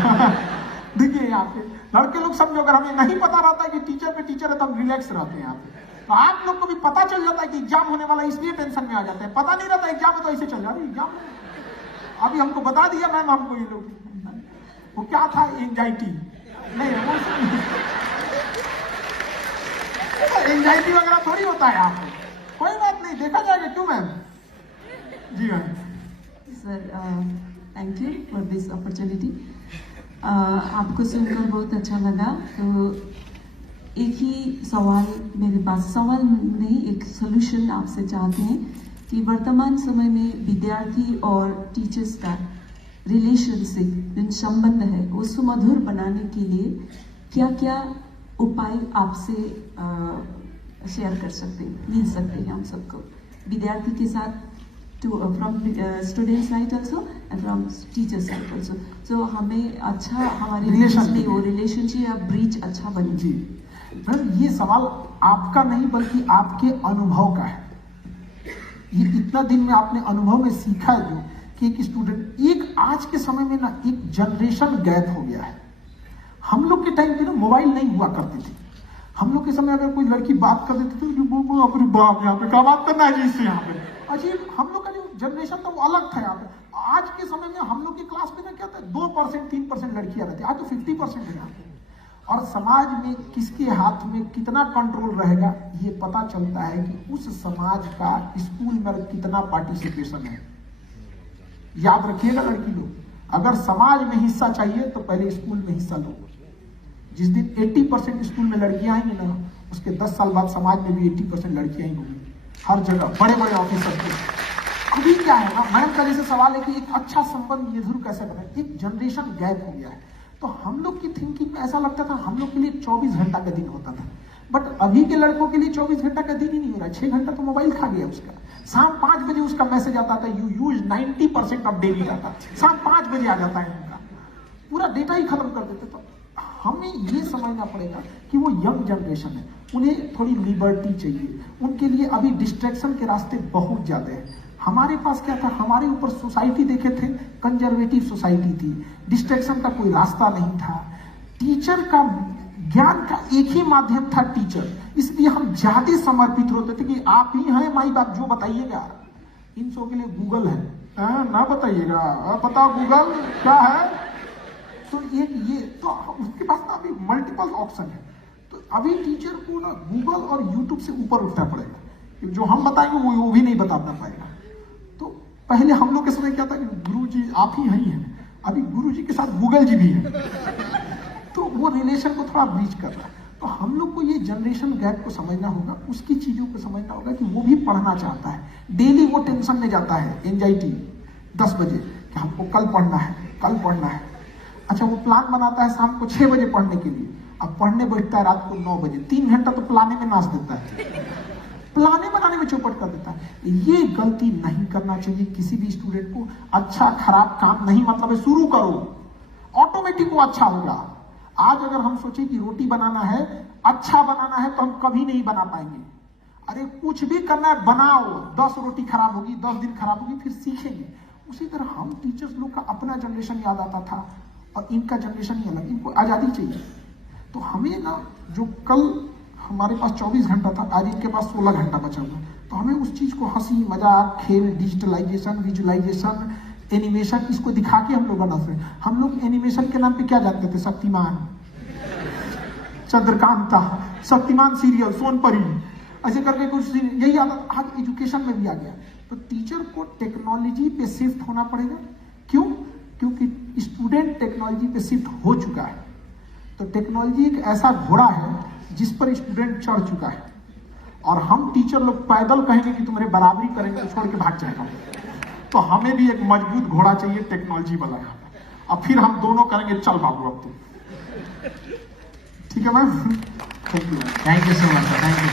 देखिए यहाँ पे लड़के लोग समझो, अगर हमें नहीं पता रहता है कि टीचर पे टीचर है तो हम रिलैक्स रहते हैं यहाँ पे। तो आप लोग को भी पता चल जाता है कि एग्जाम होने वाला, इसलिए टेंशन में आ जाते हैं। पता नहीं रहता एग्जाम है तो ऐसे चल जाता है एग्जाम। अभी हमको बता दिया मैम, हमको ये लोग वो क्या था, एंजाइटी नहीं, एंजाइटी वगैरह थोड़ी होता है यहाँ पे। कोई बात नहीं, देखा जाएगा। क्यों मैम? जी ma'am. Sir thank you for this opportunity. आपको सुनकर बहुत अच्छा लगा। तो एक ही सवाल मेरे पास, सवाल नहीं, एक सोल्यूशन आपसे चाहते हैं कि वर्तमान समय में विद्यार्थी और टीचर्स का रिलेशनशिप, जो संबंध है, वो सुमधुर बनाने के लिए क्या क्या उपाय आपसे शेयर कर सकते हैं, मिल सकते हैं हम सबको, विद्यार्थी के साथ, from student side also and from teacher side also. So हमें अच्छा, हमारे में वो रिलेशनशिप या ब्रिज अच्छा बने। जी मैम, ये सवाल आपका नहीं बल्कि आपके अनुभव का है। ये इतना दिन में आपने अनुभव में सीखा है जो कि एक स्टूडेंट, एक आज के समय में ना एक जनरेशन गैप हो गया है। हम लोग के टाइम पे ना मोबाइल नहीं हुआ करते थे। हम लोग के समय अगर कोई लड़की बात कर देती थी तो अपनी बाप यहाँ पे क्या बात करना है जी इससे, यहाँ पे अजीब। हम लोग का जो जनरेशन था वो अलग था यहाँ पे। आज के समय में हम लोग की क्लास में ना क्या था, 2% 3% लड़कियां रहती, आज तो 50% है यहाँ पे। और समाज में किसके हाथ में कितना कंट्रोल रहेगा ये पता चलता है कि उस समाज का स्कूल में कितना पार्टिसिपेशन है। याद रखिएगा लड़की लोग, अगर समाज में हिस्सा चाहिए तो पहले स्कूल में हिस्सा लो। जिस दिन 80% स्कूल में लड़कियां आएंगी ना, उसके 10 साल बाद समाज में भी 80% लड़कियां ही होंगी, हर जगह, बड़े बड़े ऑफिसर के। अभी क्या है ना, मैडम का जैसे सवाल है कि एक अच्छा संबंध मधुर कैसे बने, एक जनरेशन गैप हो गया है। तो हम लोग की थिंकिंग में ऐसा लगता था हम लोग के लिए 24 घंटा का दिन होता था, बट अभी के लड़कों के लिए 24 घंटा का दिन ही नहीं हो रहा है। 6 घंटा तो मोबाइल खा गया उसका। शाम 5 बजे उसका मैसेज आता था, you use 90% of daily data, शाम 5 बजे आ जाता है उनका। पूरा डेटा ही खत्म कर देते। तो हमें ये समझना पड़ेगा कि वो यंग जनरेशन है, उन्हें थोड़ी लिबर्टी चाहिए, उनके लिए अभी डिस्ट्रैक्शन के रास्ते बहुत ज्यादा हैं। हमारे पास क्या था, हमारे ऊपर सोसाइटी देखे थे, कंजर्वेटिव सोसाइटी थी, डिस्ट्रैक्शन का कोई रास्ता नहीं था, टीचर का ज्ञान का एक ही माध्यम था टीचर, इसलिए हम ज्यादा समर्पित होते थे कि आप ही हैं माई बाप, जो बताइएगा। इन सब के लिए गूगल है, ना बताइएगा, बताओ गूगल क्या है। तो ये तो उसके पास ना अभी मल्टीपल ऑप्शन है। तो अभी टीचर को ना गूगल और यूट्यूब से ऊपर उठना पड़ेगा, जो हम बताएंगे वो भी नहीं बता पाएगा। तो पहले हम लोग के समय क्या था कि गुरु जी आप ही हैं, अभी गुरु जी के साथ गूगल जी भी है, तो वो रिलेशन को थोड़ा ब्रीच कर रहा है। तो हम लोग को ये जनरेशन गैप को समझना होगा, उसकी चीजों को समझना होगा कि वो भी पढ़ना चाहता है। डेली वो टेंशन में जाता है, एंजाइटी 10 बजे कि हमको कल पढ़ना है, कल पढ़ना है। अच्छा, वो प्लान बनाता है शाम को 6 बजे पढ़ने के लिए, अब पढ़ने बैठता है रात को 9 बजे, 3 घंटा तो प्लाने में नाच देता है, प्लाने बनाने में चौपट कर देता है। ये गलती नहीं करना चाहिए किसी भी स्टूडेंट को। अच्छा खराब काम नहीं मतलब है, शुरू करो, ऑटोमेटिक वो अच्छा होगा। आज अगर हम सोचे कि रोटी बनाना है, अच्छा बनाना है, तो हम कभी नहीं बना पाएंगे। अरे कुछ भी करना है बनाओ, 10 रोटी खराब होगी, 10 दिन खराब होगी, फिर सीखेंगे। उसी तरह हम टीचर्स लोग का अपना जनरेशन याद आता था और इनका जनरेशन ही अलग, इनको आजादी चाहिए। तो हमें ना जो कल हमारे पास 24 घंटा था, आज इनके पास 16 घंटा बचा हुआ, तो हमें उस चीज को हंसी मजाक, खेल, डिजिटलाइजेशन, विजुअलाइजेशन, एनिमेशन, इसको दिखा के हम लोग बना सकते। हम लोग एनिमेशन के नाम पे क्या जानते थे, शक्तिमान, चंद्रकांता, शक्तिमान सीरियल, सोनपरी, ऐसे करके कुछ यही आज एजुकेशन में भी आ गया। तो टीचर को टेक्नोलॉजी पे शिफ्ट होना पड़ेगा। क्यों? क्योंकि स्टूडेंट टेक्नोलॉजी पे शिफ्ट हो चुका है। तो टेक्नोलॉजी एक ऐसा घोड़ा है जिस पर स्टूडेंट चढ़ चुका है, और हम टीचर लोग पैदल कहेंगे कि तुम्हारे बराबरी करेंगे तो छोड़ के भाग जाएगा। तो हमें भी एक मजबूत घोड़ा चाहिए टेक्नोलॉजी वाला, और फिर हम दोनों करेंगे चल बाबू अब तो। ठीक है ma'am, Thank you so much, sir. Thank you.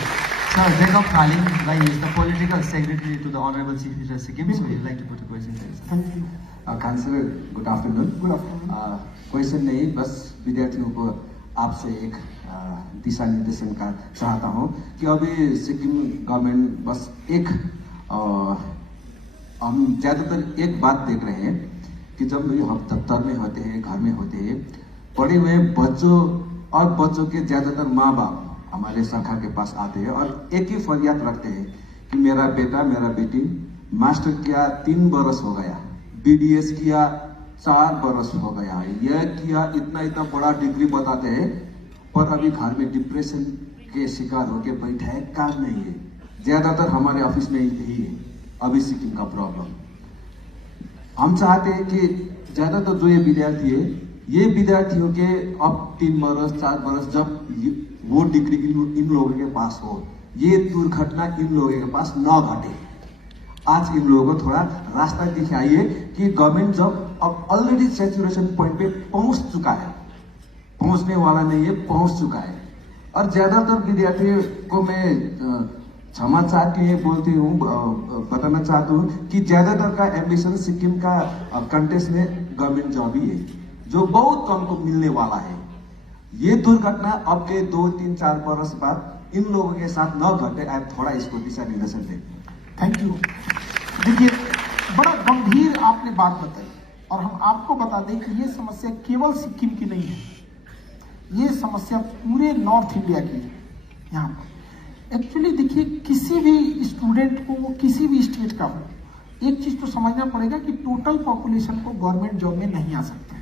Sir, Jacob Kaling is the political secretary to the Honorable Chief Minister Sikkim, so he'd like to put a question to you. Thank you. Councillor, good afternoon. Good afternoon. Question नहीं, बस विद्यार्थियों को आपसे एक दिशा निर्देशन का चाहता हूँ कि अभी सिक्किम गवर्नमेंट बस एक हम ज़्यादातर एक बात देख रहे हैं कि जब भी हम दफ्तर में होते हैं, घर में होते हैं, पढ़े हुए बच्चों और बच्चों के ज़्यादातर माँ बाप हमारे शाखा के पास आते हैं और एक ही फरियाद रखते हैं कि मेरा बेटा, मेरा बेटी मास्टर किया 3 बरस हो गया, BDS किया 4 बरस हो गया, यह किया, इतना इतना बड़ा डिग्री बताते हैं, पर अभी घर में डिप्रेशन के शिकार होके बैठा है, काम नहीं है। ज्यादातर हमारे ऑफिस में यही है अभी सिक्किम का प्रॉब्लम। हम चाहते हैं कि ज्यादातर जो ये विद्यार्थी है, ये विद्यार्थियों के अब 3 बरस 4 बरस जब वो डिग्री इन लोगों के पास हो, ये दुर्घटना इन लोगों के पास न घटे। आज इन लोगों को थोड़ा रास्ता दिखाइए कि गवर्नमेंट जब अब ऑलरेडी सैचुरेशन पॉइंट पे पहुंच चुका है, पहुंचने वाला नहीं है, पहुंच चुका है। और ज्यादातर विद्यार्थियों को मैं क्षमा चाहती है बोलती हूँ, बताना चाहता हूँ कि ज्यादातर का एम्बिशन सिक्किम का कंटेस्ट में गवर्नमेंट जॉब ही है, जो बहुत कम को मिलने वाला है। ये दुर्घटना अब के 2, 3, 4 बरस बाद इन लोगों के साथ न घटे, आप थोड़ा इसको दिशा निर्देशन दें। Thank you. देखिए, बड़ा गंभीर आपने बात बताई, और हम आपको बता दें कि ये समस्या केवल सिक्किम की नहीं है, ये समस्या पूरे नॉर्थ इंडिया की है। यहाँ पर एक्चुअली देखिए, किसी भी स्टूडेंट को, वो किसी भी स्टेट का हो, एक चीज तो समझना पड़ेगा कि टोटल पॉपुलेशन को गवर्नमेंट जॉब में नहीं आ सकते,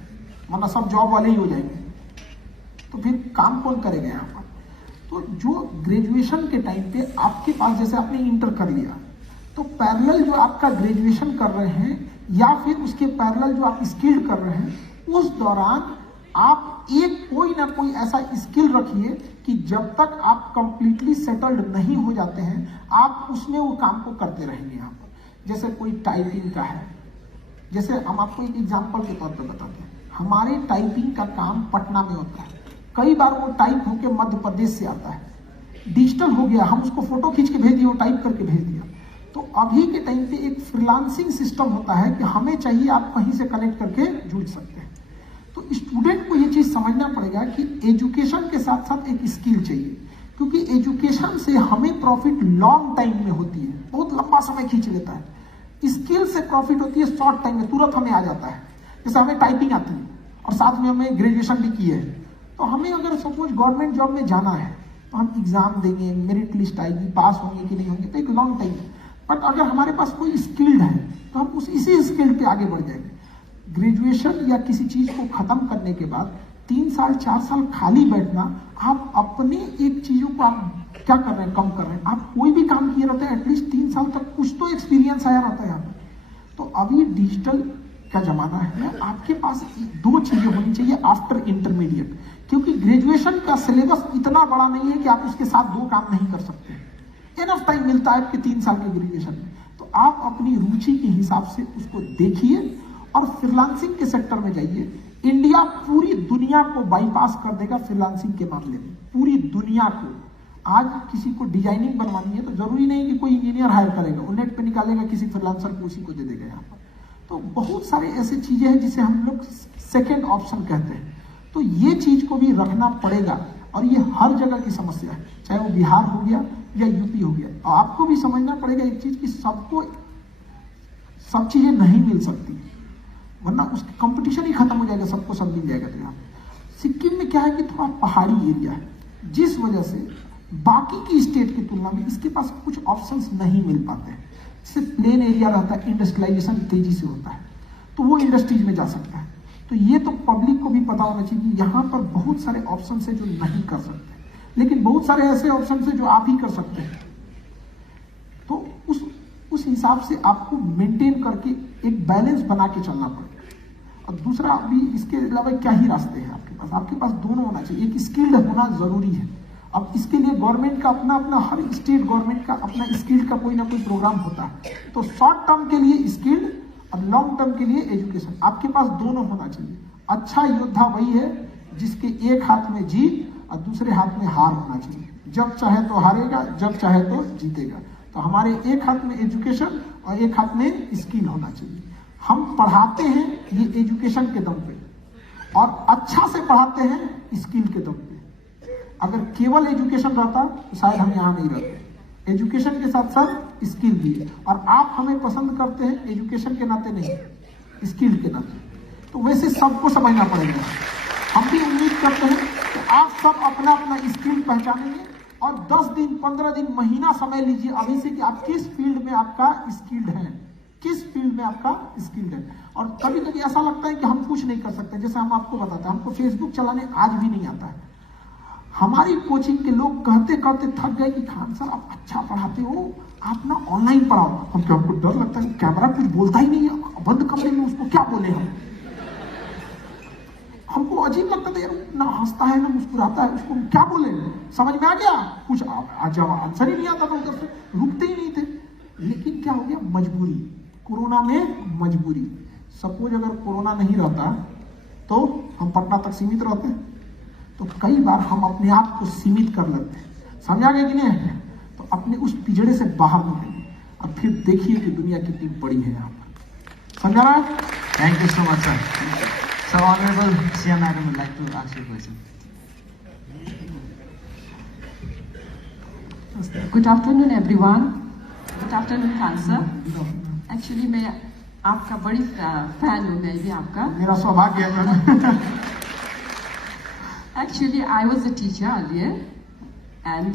वरना सब जॉब वाले ही हो जाएंगे, तो फिर काम कौन करेगा यहाँ पर। तो जो ग्रेजुएशन के टाइम पे आपके पास, जैसे आपने इंटर कर लिया, तो पैरेलल जो आपका ग्रेजुएशन कर रहे हैं या फिर उसके पैरेलल जो आप स्किल्ड कर रहे हैं, उस दौरान आप एक कोई ना कोई ऐसा स्किल रखिए कि जब तक आप कंप्लीटली सेटल्ड नहीं हो जाते हैं, आप उसमें वो काम को करते रहेंगे। यहाँ पर जैसे कोई टाइपिंग का है, जैसे हम आपको एक एग्जांपल के तौर पे बताते हैं, हमारे टाइपिंग का काम पटना में होता है, कई बार वो टाइप होके मध्य प्रदेश से आता है, डिजिटल हो गया, हम उसको फोटो खींच के भेज दिया, वो टाइप करके भेज दिया। तो अभी के टाइम पे एक फ्रीलांसिंग सिस्टम होता है कि हमें चाहिए, आप कहीं से कनेक्ट करके जुड़ सकते हैं। तो तो स्टूडेंट को ये चीज समझना पड़ेगा कि एजुकेशन के साथ साथ एक स्किल चाहिए, क्योंकि एजुकेशन से हमें प्रॉफिट लॉन्ग टाइम में होती है, बहुत लंबा समय खींच लेता है। स्किल से प्रॉफिट होती है शॉर्ट टाइम में, तुरंत हमें आ जाता है। जैसे हमें टाइपिंग आती है और साथ में हमें ग्रेजुएशन भी की है, तो हमें अगर सपोज गवर्नमेंट जॉब में जाना है तो हम एग्जाम देंगे, मेरिट लिस्ट आएगी, पास होंगे कि नहीं होंगे, तो एक लॉन्ग टाइम है। बट अगर हमारे पास कोई स्किल्ड है तो हम इसी स्किल पे आगे बढ़ जाएंगे। ग्रेजुएशन या किसी चीज को खत्म करने के बाद 3 साल 4 साल खाली बैठना, आप अपनी एक चीजों को आप क्या कर रहे हैं, कम कर रहे हैं। आप कोई भी काम किए रहते हैं, एटलीस्ट 3 साल तक कुछ तो एक्सपीरियंस आया रहता है यहाँ पे। तो अभी डिजिटल का जमाना है, आपके पास 2 चीजें होनी चाहिए आफ्टर इंटरमीडिएट, क्योंकि ग्रेजुएशन का सिलेबस इतना बड़ा नहीं है कि आप उसके साथ 2 काम नहीं कर सकते। एनफ टाइम मिलता है आपके 3 साल के ग्रेजुएशन में, तो आप अपनी रुचि के हिसाब से उसको देखिए और फ्रीलांसिंग के सेक्टर में जाइए। इंडिया पूरी दुनिया को बाईपास कर देगा फ्रीलांसिंग के मामले में, पूरी दुनिया को। आज किसी को डिजाइनिंग बनवानी है तो जरूरी नहीं कि कोई इंजीनियर हायर करेगा, वो नेट पे निकालेगा, किसी फ्रीलांसर को उसी को दे देगा यहाँ पर। तो बहुत सारे ऐसे चीजें हैं जिसे हम लोग सेकेंड ऑप्शन कहते हैं, तो ये चीज को भी रखना पड़ेगा। और ये हर जगह की समस्या है, चाहे वो बिहार हो गया या यूपी हो गया। और आपको भी समझना पड़ेगा एक चीज कि सबको सब चीजें नहीं मिल सकती, वरना उसकी कंपटीशन ही खत्म हो जाएगा, सबको सब मिल जाएगा। तो यहाँ सिक्किम में क्या है कि थोड़ा पहाड़ी एरिया है, जिस वजह से बाकी की स्टेट की तुलना में इसके पास कुछ ऑप्शंस नहीं मिल पाते हैं। जैसे प्लेन एरिया रहता है, इंडस्ट्रियलाइजेशन तेजी से होता है, तो वो इंडस्ट्रीज में जा सकता है। तो ये तो पब्लिक को भी पता होना चाहिए कि यहाँ पर बहुत सारे ऑप्शन है जो नहीं कर सकते, लेकिन बहुत सारे ऐसे ऑप्शन है जो आप ही कर सकते हैं। तो उस हिसाब से आपको मेंटेन करके एक बैलेंस बना के चलना पड़ेगा। और दूसरा अभी इसके अलावा क्या ही रास्ते हैं आपके पास दोनों होना चाहिए। एक स्किल्ड होना जरूरी है। अब इसके लिए गवर्नमेंट का अपना हर स्टेट गवर्नमेंट का अपना स्किल्ड का कोई ना कोई प्रोग्राम होता है। तो शॉर्ट टर्म के लिए स्किल्ड और लॉन्ग टर्म के लिए एजुकेशन, आपके पास दोनों होना चाहिए। अच्छा योद्धा वही है जिसके एक हाथ में जीत और दूसरे हाथ में हार होना चाहिए। जब चाहे तो हारेगा, जब चाहे तो जीतेगा। तो हमारे एक हाथ में एजुकेशन और एक हाथ में स्किल होना चाहिए। हम पढ़ाते हैं ये एजुकेशन के दम पे और अच्छा से पढ़ाते हैं स्किल के दम पे। अगर केवल एजुकेशन रहता तो शायद हम यहाँ नहीं रहते। एजुकेशन के साथ साथ स्किल भी है, और आप हमें पसंद करते हैं एजुकेशन के नाते नहीं, स्किल के नाते। तो वैसे सबको समझना पड़ेगा। हम भी उम्मीद करते हैं कि आप सब अपना अपना स्किल पहचानेंगे और 10 दिन 15 दिन महीना समय लीजिए अभी से कि आप किस फील्ड में आपका स्किल्ड है, किस फील्ड में आपका स्किल्ड है। और कभी कभी ऐसा लगता है कि हम कुछ नहीं कर सकते। जैसे हम आपको बताते हैं, हमको फेसबुक चलाने आज भी नहीं आता है। हमारी कोचिंग के लोग कहते कहते थक गए कि खान सर आप अच्छा पढ़ाते हो, आप ना ऑनलाइन पढ़ाओ। हमको डर लगता है, कैमरा कुछ बोलता ही नहीं है, बंद कमरे में उसको क्या बोले हम। हमको अजीब लगता था, यार ना हंसता है ना मुस्कुराता है, उसको क्या बोले। समझ में आ गया कुछ, जब आंसर ही नहीं आता था उधर से, रुकते ही नहीं थे। लेकिन क्या हो गया, मजबूरी, कोरोना में मजबूरी। सपोज अगर कोरोना नहीं रहता तो हम पटना तक सीमित रहते, तो कई बार हम अपने आप को सीमित कर लेते हैं। समझा गया कि नहीं? तो अपने उस पिंजड़े से बाहर निकलिए और फिर देखिए कि दुनिया कितनी बड़ी है यहाँ पर। समझा रहा है? Thank you so much sir. So Honorable Sia Madam would like to ask you a question. Good afternoon everyone. Good afternoon Khan sir. Actually मैं आपका बड़ी फैन हूँ, मैं भी आपका। मेरा सौभाग्य है। Actually I was a teacher earlier and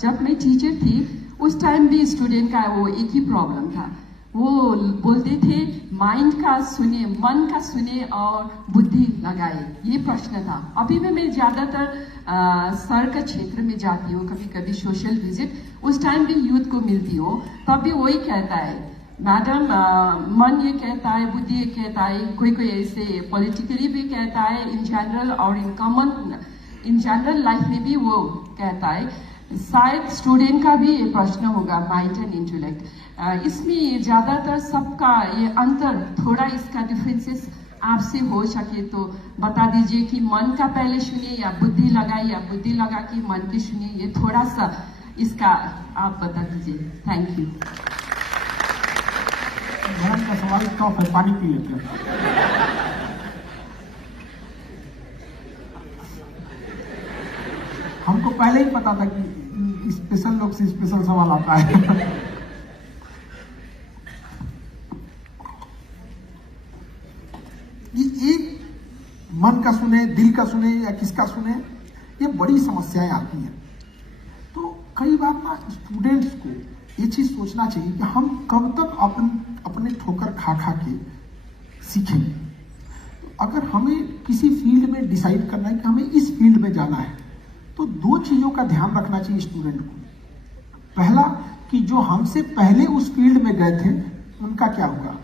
जब मैं टीचर थी उस टाइम भी स्टूडेंट का वो एक ही प्रॉब्लम था। वो बोलते थे माइंड का सुने, मन का सुने और बुद्धि लगाए, ये प्रश्न था। अभी भी मैं ज़्यादातर सर का क्षेत्र में जाती हूँ, कभी कभी सोशल विजिट, उस टाइम भी यूथ को मिलती हो, तब भी वही कहता है मैडम, मन ये कहता है, बुद्धि ये कहता है, कोई कोई ऐसे पॉलिटिकली भी कहता है, इन जनरल और इन जनरल लाइफ में भी वो कहता है। शायद स्टूडेंट का भी ये प्रश्न होगा, माइंड एंड इंटेलेक्ट। इसमें ज़्यादातर सबका ये अंतर, थोड़ा इसका डिफरेंसेस आपसे हो सके तो बता दीजिए कि मन का पहले सुनिए या बुद्धि लगाए, या बुद्धि लगा कि मन की सुनिए, ये थोड़ा सा इसका आप बता दीजिए। Thank you. मैडम का सवाल टफ है, पानी पी लेते हैं। हमको पहले ही पता था कि स्पेशल लोग से स्पेशल सवाल आता है। ये एक मन का सुने, दिल का सुने या किसका सुने, ये बड़ी समस्याएं आती हैं। तो कई बार ना स्टूडेंट्स को ये चीज सोचना चाहिए कि हम कब तक अपने ठोकर खा खा के सीखेंगे। तो अगर हमें किसी फील्ड में डिसाइड करना है कि हमें इस फील्ड में जाना है, तो दो चीजों का ध्यान रखना चाहिए स्टूडेंट को। पहला कि जो हमसे पहले उस फील्ड में गए थे उनका क्या होगा।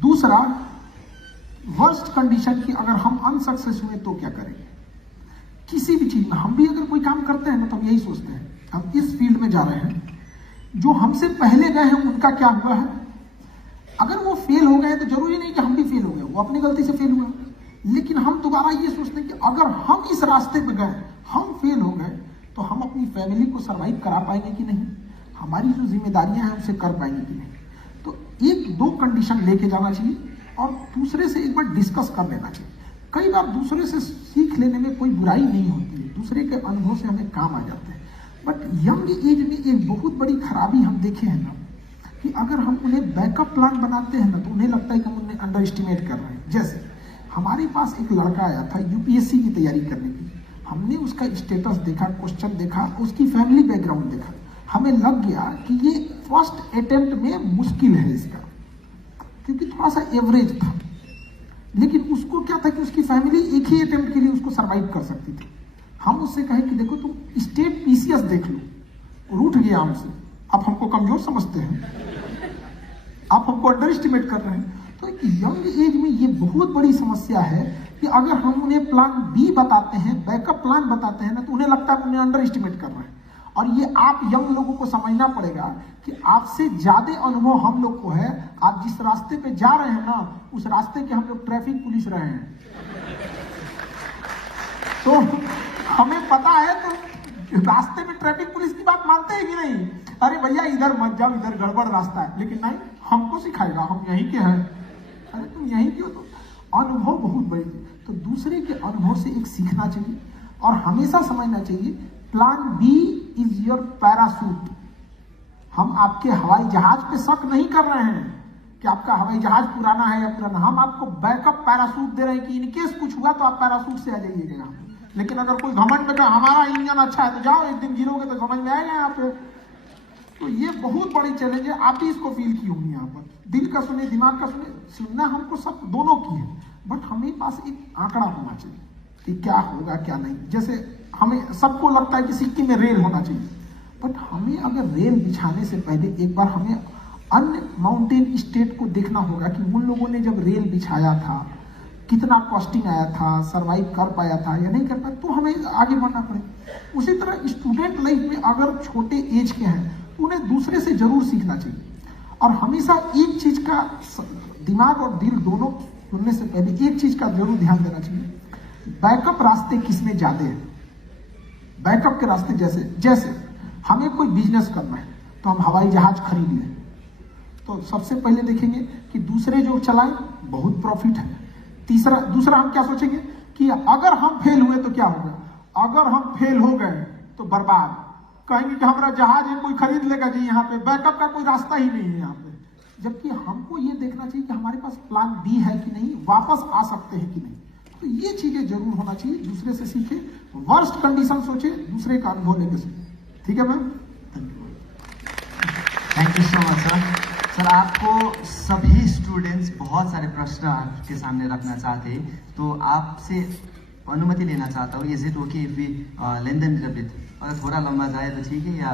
दूसरा, वर्स्ट कंडीशन की अगर हम अनसक्सेस हुए तो क्या करेंगे। किसी भी चीज में हम भी अगर कोई काम करते हैं ना तो हम यही सोचते हैं हम इस फील्ड में जा रहे हैं, जो हमसे पहले गए हैं उनका क्या हुआ है। अगर वो फेल हो गए तो जरूरी नहीं कि हम भी फेल हो गए, वो अपनी गलती से फेल हुए, लेकिन हम दोबारा ये सोचते हैं कि अगर हम इस रास्ते पे गए, हम फेल हो गए, तो हम अपनी फैमिली को सर्वाइव करा पाएंगे कि नहीं, हमारी जो जिम्मेदारियां हैं उसे कर पाएंगे कि नहीं। तो एक दो कंडीशन लेके जाना चाहिए और दूसरे से एक बार डिस्कस कर लेना चाहिए। कई बार दूसरे से सीख लेने में कोई बुराई नहीं होती है, दूसरे के अनुभव से हमें काम आ जाते हैं। बट यंग एज में एक बहुत बड़ी खराबी हम देखे हैं ना कि अगर हम उन्हें बैकअप प्लान बनाते हैं ना तो उन्हें लगता है कि हम उन्हें अंडर एस्टिमेट कर रहे हैं। जैसे हमारे पास एक लड़का आया था यूपीएससी की तैयारी करने की, हमने उसका स्टेटस देखा, क्वेश्चन देखा, उसकी फैमिली बैकग्राउंड देखा, हमें लग गया कि ये फर्स्ट अटेम्प्ट में मुश्किल है इसका, क्योंकि थोड़ा सा एवरेज था। लेकिन उसको क्या था कि उसकी फैमिली एक ही अटेम्प्ट के लिए उसको सर्वाइव कर सकती थी। हम उससे कहे कि देखो तुम स्टेट पीसीएस देख लो, रूठ गया हमसे, आप हमको कमजोर समझते हैं, आप हमको अंडर एस्टिमेट कर रहे हैं। तो यंग एज में ये बहुत बड़ी समस्या है कि अगर हम उन्हें प्लान बी बताते हैं, बैकअप प्लान बताते हैं ना, तो उन्हें लगता है उन्हें अंडर एस्टिमेट कर रहे हैं। और ये आप यंग लोगों को समझना पड़ेगा कि आपसे ज्यादा अनुभव हम लोग को है। आप जिस रास्ते पे जा रहे हैं ना, उस रास्ते के हम लोग ट्रैफिक पुलिस रहे हैं, तो हमें पता है। तो रास्ते में ट्रैफिक पुलिस की बात मानते हैं कि नहीं, अरे भैया इधर मत जाओ, इधर गड़बड़ रास्ता है, लेकिन नहीं, हमको सिखाएगा, हम यहीं के हैं, अरे तुम यहीं के हो। तो अनुभव बहुत बड़ी है। तो दूसरे के अनुभव से एक सीखना चाहिए और हमेशा समझना चाहिए plan B is your parachute. हम आपके हवाई जहाज पे शक नहीं कर रहे हैं कि आपका हवाई जहाज पुराना है या पुराना, हम आपको बैकअप पैराशूट दे रहे हैं कि इनकेस कुछ हुआ तो आप पैराशूट से आ जाइएगा। लेकिन अगर कोई घमंड में हमारा इंजन अच्छा है तो जाओ, एक दिन गिरोगे तो समझ में आएगा यहाँ पे। तो ये बहुत बड़ी चैलेंज है, आप ही इसको फील की होंगी यहाँ पर। दिल का सुने, दिमाग का सुने, सुनना हमको सब दोनों की है, बट हमें पास एक आंकड़ा होना चाहिए कि क्या होगा क्या नहीं। जैसे हमें सबको लगता है कि सिक्किम में रेल होना चाहिए, बट हमें अगर रेल बिछाने से पहले एक बार हमें अन्य माउंटेन स्टेट को देखना होगा कि उन लोगों ने जब रेल बिछाया था कितना कॉस्टिंग आया था, सरवाइव कर पाया था या नहीं कर पाया, तो हमें आगे बढ़ना पड़ेगा। उसी तरह स्टूडेंट लाइफ में अगर छोटे एज के हैं उन्हें दूसरे से जरूर सीखना चाहिए। और हमेशा एक चीज का दिमाग और दिल दोनों सुनने से पहले एक चीज का जरूर ध्यान देना चाहिए, बैकअप रास्ते किसमें ज्यादा है। बैकअप के रास्ते जैसे हमें कोई बिजनेस करना है तो हम हवाई जहाज खरीद लें, तो सबसे पहले देखेंगे कि दूसरे जो चलाएं बहुत प्रॉफिट है। दूसरा हम क्या सोचेंगे कि अगर हम फेल हुए तो क्या होगा, अगर हम फेल हो गए तो बर्बाद, कहेंगे कि हमारा जहाज है कोई खरीद लेगा जी, यहाँ पे बैकअप का कोई रास्ता ही नहीं है यहाँ पे। जबकि हमको ये देखना चाहिए कि हमारे पास प्लान बी है कि नहीं, वापस आ सकते हैं कि नहीं। तो ये चीजें जरूर होना चाहिए, दूसरे से सीखे, वर्स्ट कंडीशन सोचे, दूसरे का अनुभव लेके सीखे। ठीक है ma'am, thank you so much sir. Sir आपको सभी स्टूडेंट्स बहुत सारे प्रश्न आपके सामने रखना चाहते हैं, तो आपसे अनुमति लेना चाहता हूँ। Is it okay if we lengthen little bit, अगर थोड़ा लंबा जाए तो ठीक है, या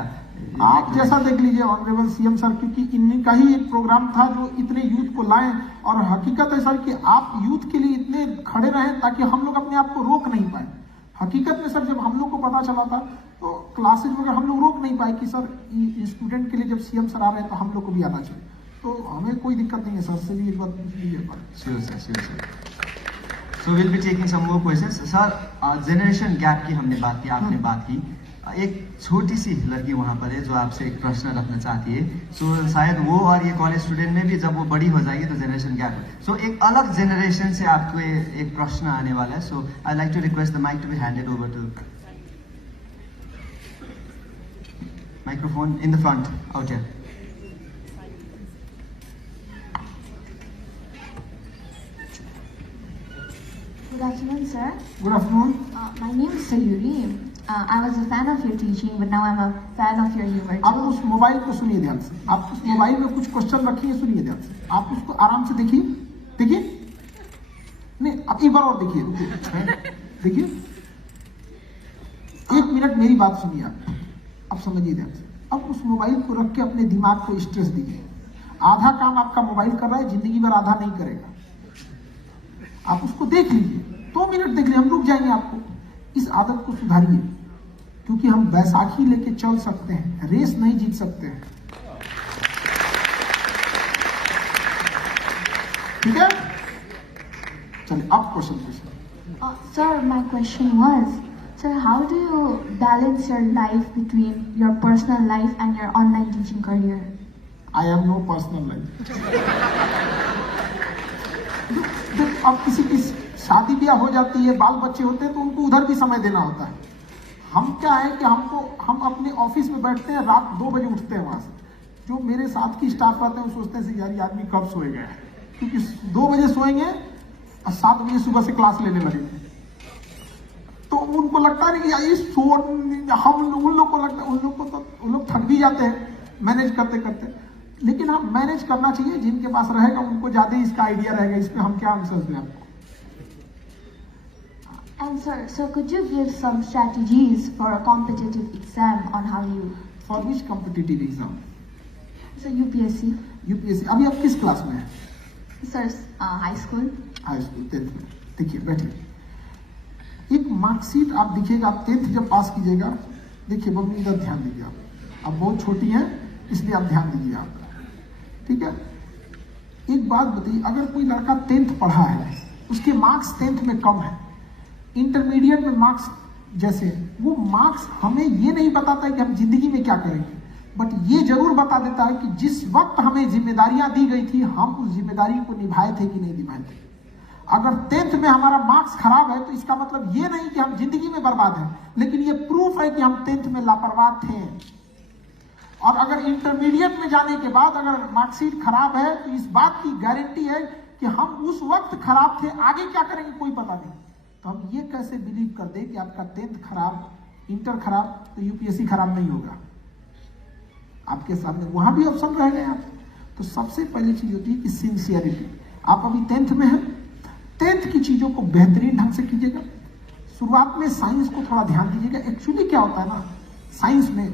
आप जैसा देख लीजिए ऑनरेबल सीएम सर, क्योंकि इन्हीं का ही एक प्रोग्राम था जो इतने यूथ को लाए। और हकीकत है सर कि आप यूथ के लिए इतने खड़े रहे ताकि हम लोग अपने आप को रोक नहीं पाए। हकीकत में सर जब हम लोग को पता चला था तो क्लासेज वगैरह हम लोग रोक नहीं पाए कि सर स्टूडेंट के लिए जब सीएम सर आ रहे हैं तो हम लोग को भी आना चाहिए। तो हमें कोई दिक्कत नहीं है, सर से भी एक बार पूछ लीजिए। Sure sir. So will be taking some more questions. Sir generation gap की हमने बात की, आपने बात की, एक छोटी सी लड़की वहाँ पर है जो आपसे एक प्रश्न रखना चाहती है। सो शायद वो और ये कॉलेज स्टूडेंट में भी जब वो बड़ी हो जाएगी तो जनरेशन गैप है। सो एक अलग जनरेशन से आपको एक प्रश्न आने वाला है। So I like to request the mic to be handed over to Microphone in the front, out here. Good afternoon, sir. Good afternoon. My name is Sayuri. I was a fan of your teaching, but now I'm a fan of your humor. आप उस mobile को सुनिए ध्यान से। आप उस mobile में कुछ क्वेश्चन रखिए, सुनिए ध्यान से। आप उसको आराम से देखिए, देखिए। नहीं, अब एक बार और देखिए, देखिए। 1 मिनट मेरी बात सुनिए आप। अब समझिए ध्यान से। अब उस मोबाइल को रख के अपने दिमाग को स्ट्रेस दीजिए। आधा काम आपका मोबाइल कर रहा है, जिंदगी भर आधा नहीं करेगा। आप उसको देख लीजिए, 2 मिनट देख लीजिए, हम रुक जाएंगे आपको। इस आदत को सुधारिए, क्योंकि हम बैसाखी लेके चल सकते हैं, रेस नहीं जीत सकते हैं। ठीक है, चलिए अब question. Sir, my question was, sir, how do you balance your life between your personal life and your online teaching career? I have no personal life. अब किसी की शादी ब्याह हो जाती है, बाल बच्चे होते हैं, तो उनको उधर भी समय देना होता है। हम क्या है कि हम अपने ऑफिस में बैठते हैं, रात 2 बजे उठते हैं वहां से। जो मेरे साथ की स्टाफ रहते हैं वो सोचते हैं यार ये आदमी कब सोएगा, क्योंकि 2 बजे सोएंगे और 7 बजे सुबह से क्लास लेने लगेंगे। तो उनको लगता है कि यार ये उन लोग को लगता है, उन लोग थक भी जाते हैं मैनेज करते करते। लेकिन हम मैनेज करना चाहिए, जिनके पास रहेगा उनको ज्यादा इसका आइडिया रहेगा। इस पे हम क्या आंसर दें आपको? And sir, could you give some strategies for a competitive exam on how you? For which competitive exam? So UPSC. UPSC. अभी आप किस क्लास में हैं? Sir, high school. High school 10th में। देखिए बैठिए। एक मार्कशीट आप दिखिएगा, आप 10th जब पास कीजिएगा, देखिए बबली इधर ध्यान दीजिए। आप बहुत छोटी हैं, इसलिए आप ध्यान दीजिए आप। ठीक है, एक बात बताइए, अगर कोई लड़का 10th पढ़ा है, उसके मार्क्स 10th में कम है, इंटरमीडिएट में मार्क्स जैसे, वो मार्क्स हमें ये नहीं बताता है कि हम जिंदगी में क्या करेंगे, बट ये जरूर बता देता है कि जिस वक्त हमें जिम्मेदारियां दी गई थी, हम उस जिम्मेदारी को निभाए थे कि नहीं निभाए थे। अगर 10th में हमारा मार्क्स खराब है, तो इसका मतलब ये नहीं कि हम जिंदगी में बर्बाद हैं, लेकिन ये प्रूफ है कि हम 10th में लापरवाह थे। और अगर इंटरमीडिएट में जाने के बाद अगर मार्कशीट खराब है, तो इस बात की गारंटी है कि हम उस वक्त खराब थे, आगे क्या करेंगे कोई पता नहीं। तो हम ये कैसे बिलीव कर दें कि आपका 10th खराब, इंटर खराब, तो यूपीएससी खराब नहीं होगा? आपके सामने वहां भी ऑप्शन रह गए आप। तो सबसे पहली चीज होती है कि सिंसियरिटी। आप अभी 10th में हैं, 10th की चीजों को बेहतरीन ढंग से कीजिएगा। शुरुआत में साइंस को थोड़ा ध्यान दीजिएगा। एक्चुअली क्या होता है ना साइंस में,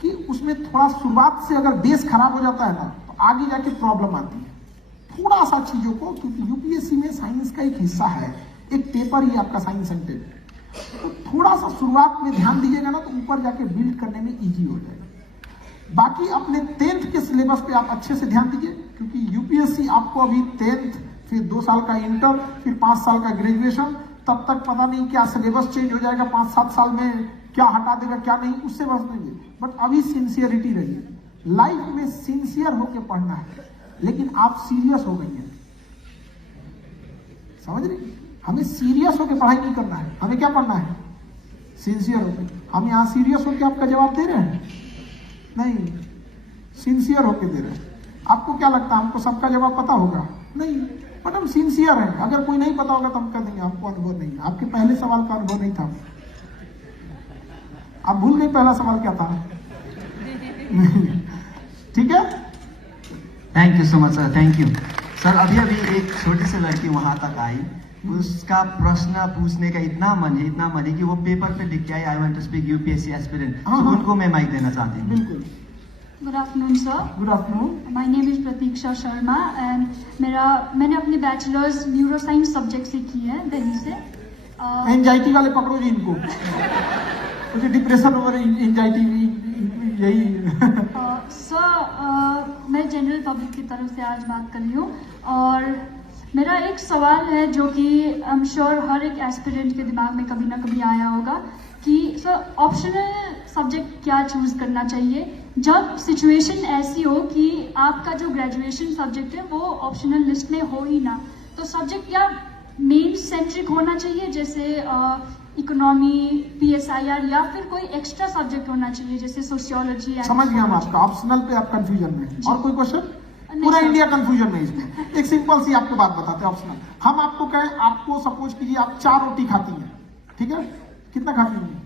कि उसमें थोड़ा शुरुआत से अगर बेस खराब हो जाता है ना, तो आगे जाके प्रॉब्लम आती है। थोड़ा सा चीजों को, क्योंकि यूपीएससी में साइंस का एक हिस्सा है, एक पेपर ही आपका साइंस एंड टेट, तो थोड़ा सा शुरुआत में ध्यान दीजिएगा ना, तो ऊपर जाके बिल्ड करने में इजी हो जाएगा। बाकी अपने 10th के सिलेबस पे आप अच्छे से ध्यान दीजिए, क्योंकि यूपीएससी आपको अभी 10th, फिर 2 साल का इंटर, फिर 5 साल का ग्रेजुएशन, तब तक पता नहीं क्या सिलेबस चेंज हो जाएगा, 5-7 साल में क्या हटा देगा क्या नहीं, उससे बस नहीं। बट अभी सिंसियरिटी रहिए, लाइफ में सिंसियर होकर पढ़ना है। लेकिन आप सीरियस हो गई हैं, समझ रही? हमें सीरियस होकर पढ़ाई नहीं करना है, हमें क्या पढ़ना है? सिंसियर होकर। हम यहाँ सीरियस होकर आपका जवाब दे रहे हैं? नहीं, सिंसियर होकर दे रहे हैं। आपको क्या लगता है हमको सबका जवाब पता होगा? नहीं, बट हम सिंसियर हैं। अगर कोई नहीं पता होगा तो हम कह देंगे हमको अनुभव नहीं है। आपके पहले सवाल का अनुभव नहीं था, आप भूल गए पहला सवाल क्या था? ठीक है, thank you so much sir, thank you sir. अभी एक छोटी सी लड़की वहां तक आई, उसका प्रश्न पूछने का इतना मन है कि वो पेपर पे लिख के I, I want to speak UPSC aspirant. तो उनको मैं माइक देना चाहती हूँ। बिल्कुल। Good afternoon sir. Good afternoon. My name is Pratiksha Sharma and मैंने अपनी बैचलर्स न्यूरो साइंस सब्जेक्ट से की है दिल्ली से। एंजाइटी वाले पकड़ो जी इनको, मुझे डिप्रेशन और एंजाइटी यही। सर मैं जनरल पब्लिक की तरफ से आज बात कर रही हूँ, और मेरा एक सवाल है जो कि आई एम श्योर हर एक एस्पिरेंट के दिमाग में कभी ना कभी आया होगा कि सर ऑप्शनल सब्जेक्ट क्या चूज करना चाहिए जब सिचुएशन ऐसी हो कि आपका जो ग्रेजुएशन सब्जेक्ट है वो ऑप्शनल लिस्ट में हो ही ना। तो सब्जेक्ट क्या मेन सेंट्रिक होना चाहिए, जैसे इकोनॉमी, PSIR या फिर कोई एक्स्ट्रा सब्जेक्ट होना चाहिए जैसे सोशियोलॉजी? समझ गया हम आपका, ऑप्शनल पे आप कंफ्यूजन में। और कोई क्वेश्चन? पूरा इंडिया कंफ्यूजन में इसमें। एक सिंपल सी आपको बात बताते हैं ऑप्शनल। हम आपको कहें, आपको सपोज कीजिए आप 4 रोटी खाती हैं, ठीक है? कितना खाती हैं?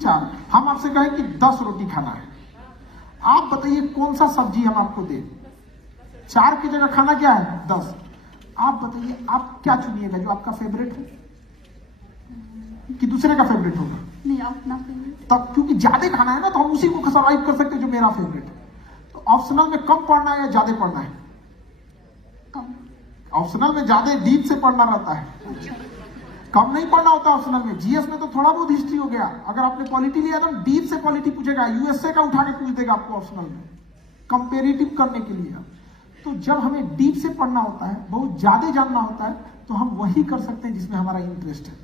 4। हम आपसे कहें कि 10 रोटी खाना है, आप बताइए कौन सा सब्जी हम आपको दें? 4 की जगह खाना क्या है? 10। आप बताइए आप क्या चुनिएगा, जो आपका फेवरेट हो कि दूसरे का फेवरेट होगा? नहीं, अपना फेवरेट। तब क्योंकि ज्यादा खाना है ना, तो हम उसी को सर्वाइव कर सकते हैं जो मेरा फेवरेट है। तो ऑप्शनल में कम पढ़ना है या ज्यादा पढ़ना है? कम। ऑप्शनल में ज्यादा डीप से पढ़ना रहता है, कम नहीं पढ़ना होता ऑप्शनल में। जीएस में तो थोड़ा बहुत हिस्ट्री हो गया, अगर आपने पॉलिटी लिया तो डीप से पॉलिटी पूछेगा, यूएसए का उठा के पूछ देगा आपको ऑप्शनल में, कंपेरेटिव करने के लिए। तो जब हमें डीप से पढ़ना होता है, बहुत ज्यादा जानना होता है, तो हम वही कर सकते हैं जिसमें हमारा इंटरेस्ट है।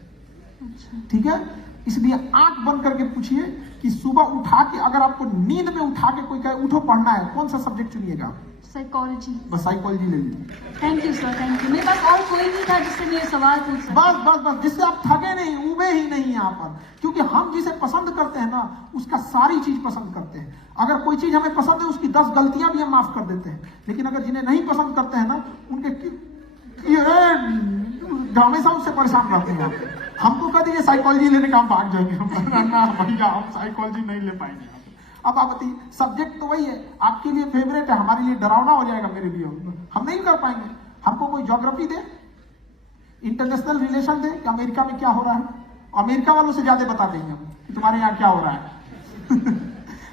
ठीक है? इसलिए आंख बंद करके पूछिए कि सुबह उठा के, अगर आपको नींद में उठा के कोई कहे उठो पढ़ना है, कौन सा सब्जेक्ट चुनिएगा? साइकोलॉजी। बस साइकोलॉजी ले लीजिए। Thank you sir, thank you. मेरे पास और कोई नहीं था जिससे मैं सवाल पूछ सकता। बस जिससे आप थके नहीं, उबे ही नहीं यहाँ पर। क्योंकि हम जिसे पसंद करते हैं ना, उसका सारी चीज पसंद करते हैं। अगर कोई चीज हमें पसंद है, उसकी 10 गलतियां भी हम माफ कर देते हैं। लेकिन अगर जिन्हें नहीं पसंद करते हैं ना, उनके हमेशा उससे परेशान रहते हैं। हमको कह दीजिए साइकोलॉजी लेने का, हम भाग जाएंगे। ना भैया, हम साइकोलॉजी नहीं ले पाएंगे। अब आप बताइए, सब्जेक्ट तो वही है, आपके लिए फेवरेट है, हमारे लिए डरावना हो जाएगा, मेरे लिए हम नहीं कर पाएंगे। हमको कोई ज्योग्राफी दे, इंटरनेशनल रिलेशन दे कि अमेरिका में क्या हो रहा है, अमेरिका वालों से ज्यादा बता देंगे हम कि तुम्हारे यहाँ क्या हो रहा है।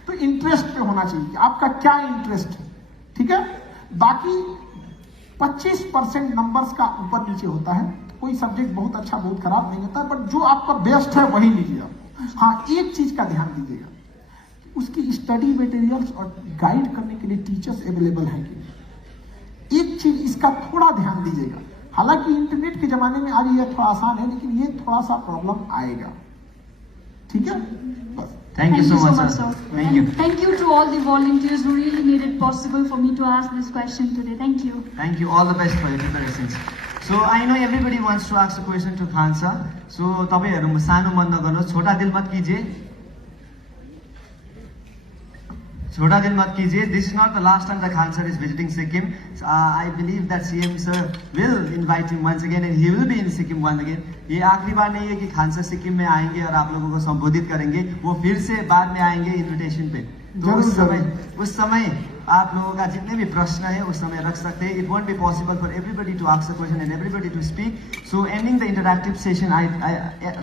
तो इंटरेस्ट पे होना चाहिए कि आपका क्या इंटरेस्ट है। ठीक है? बाकी 25% नंबर्स का ऊपर नीचे होता है। कोई सब्जेक्ट बहुत अच्छा बहुत खराब नहीं होता, बट जो आपका बेस्ट है वही लीजिए आप। हाँ, एक चीज का ध्यान दीजिएगा, उसकी स्टडी मटेरियल्स और गाइड करने के लिए टीचर्स अवेलेबल हैं कि नहीं। एक चीज इसका थोड़ा ध्यान दीजिएगा। हालांकि इंटरनेट के जमाने में आज ये थोड़ा आसान है, लेकिन ये थोड़ा सा प्रॉब्लम आएगा। ठीक है? बस। Thank you so much, sir. Thank you. Thank you to all the volunteers who really made it possible for me to ask this question today. Thank you. Thank you. All the best for your preparations. So I know everybody wants to ask a question to Khan sir. So तपाईहरु सानो मन नगर्नुहोस्, छोटा दिल मत कीजिए। छोटा दिल मत कीजिए. This is not the last time that Khan sir is visiting Sikkim. I believe that CM sir will invite him once again and he will be in Sikkim once again. ये आखिरी बार नहीं है कि खान सर सिक्किम में आएंगे और आप लोगों को संबोधित करेंगे, वो फिर से बाद में आएंगे इनविटेशन पे। तो उस समय आप लोगों का जितने भी प्रश्न है उस समय रख सकते हैं. It won't be possible for everybody to ask a question and everybody to speak. So ending the interactive session,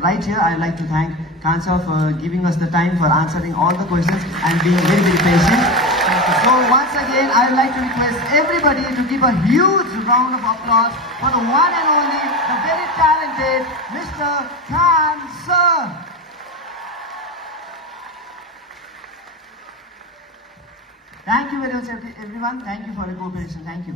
right here I would like to thank Khan sir for giving us the time for answering all the questions and being very, very patient. So once again I would like to request everybody to give a huge round of applause for the one and only, the very talented Mr. Khan sir. Thank you very much everyone. Thank you for your cooperation. Thank you.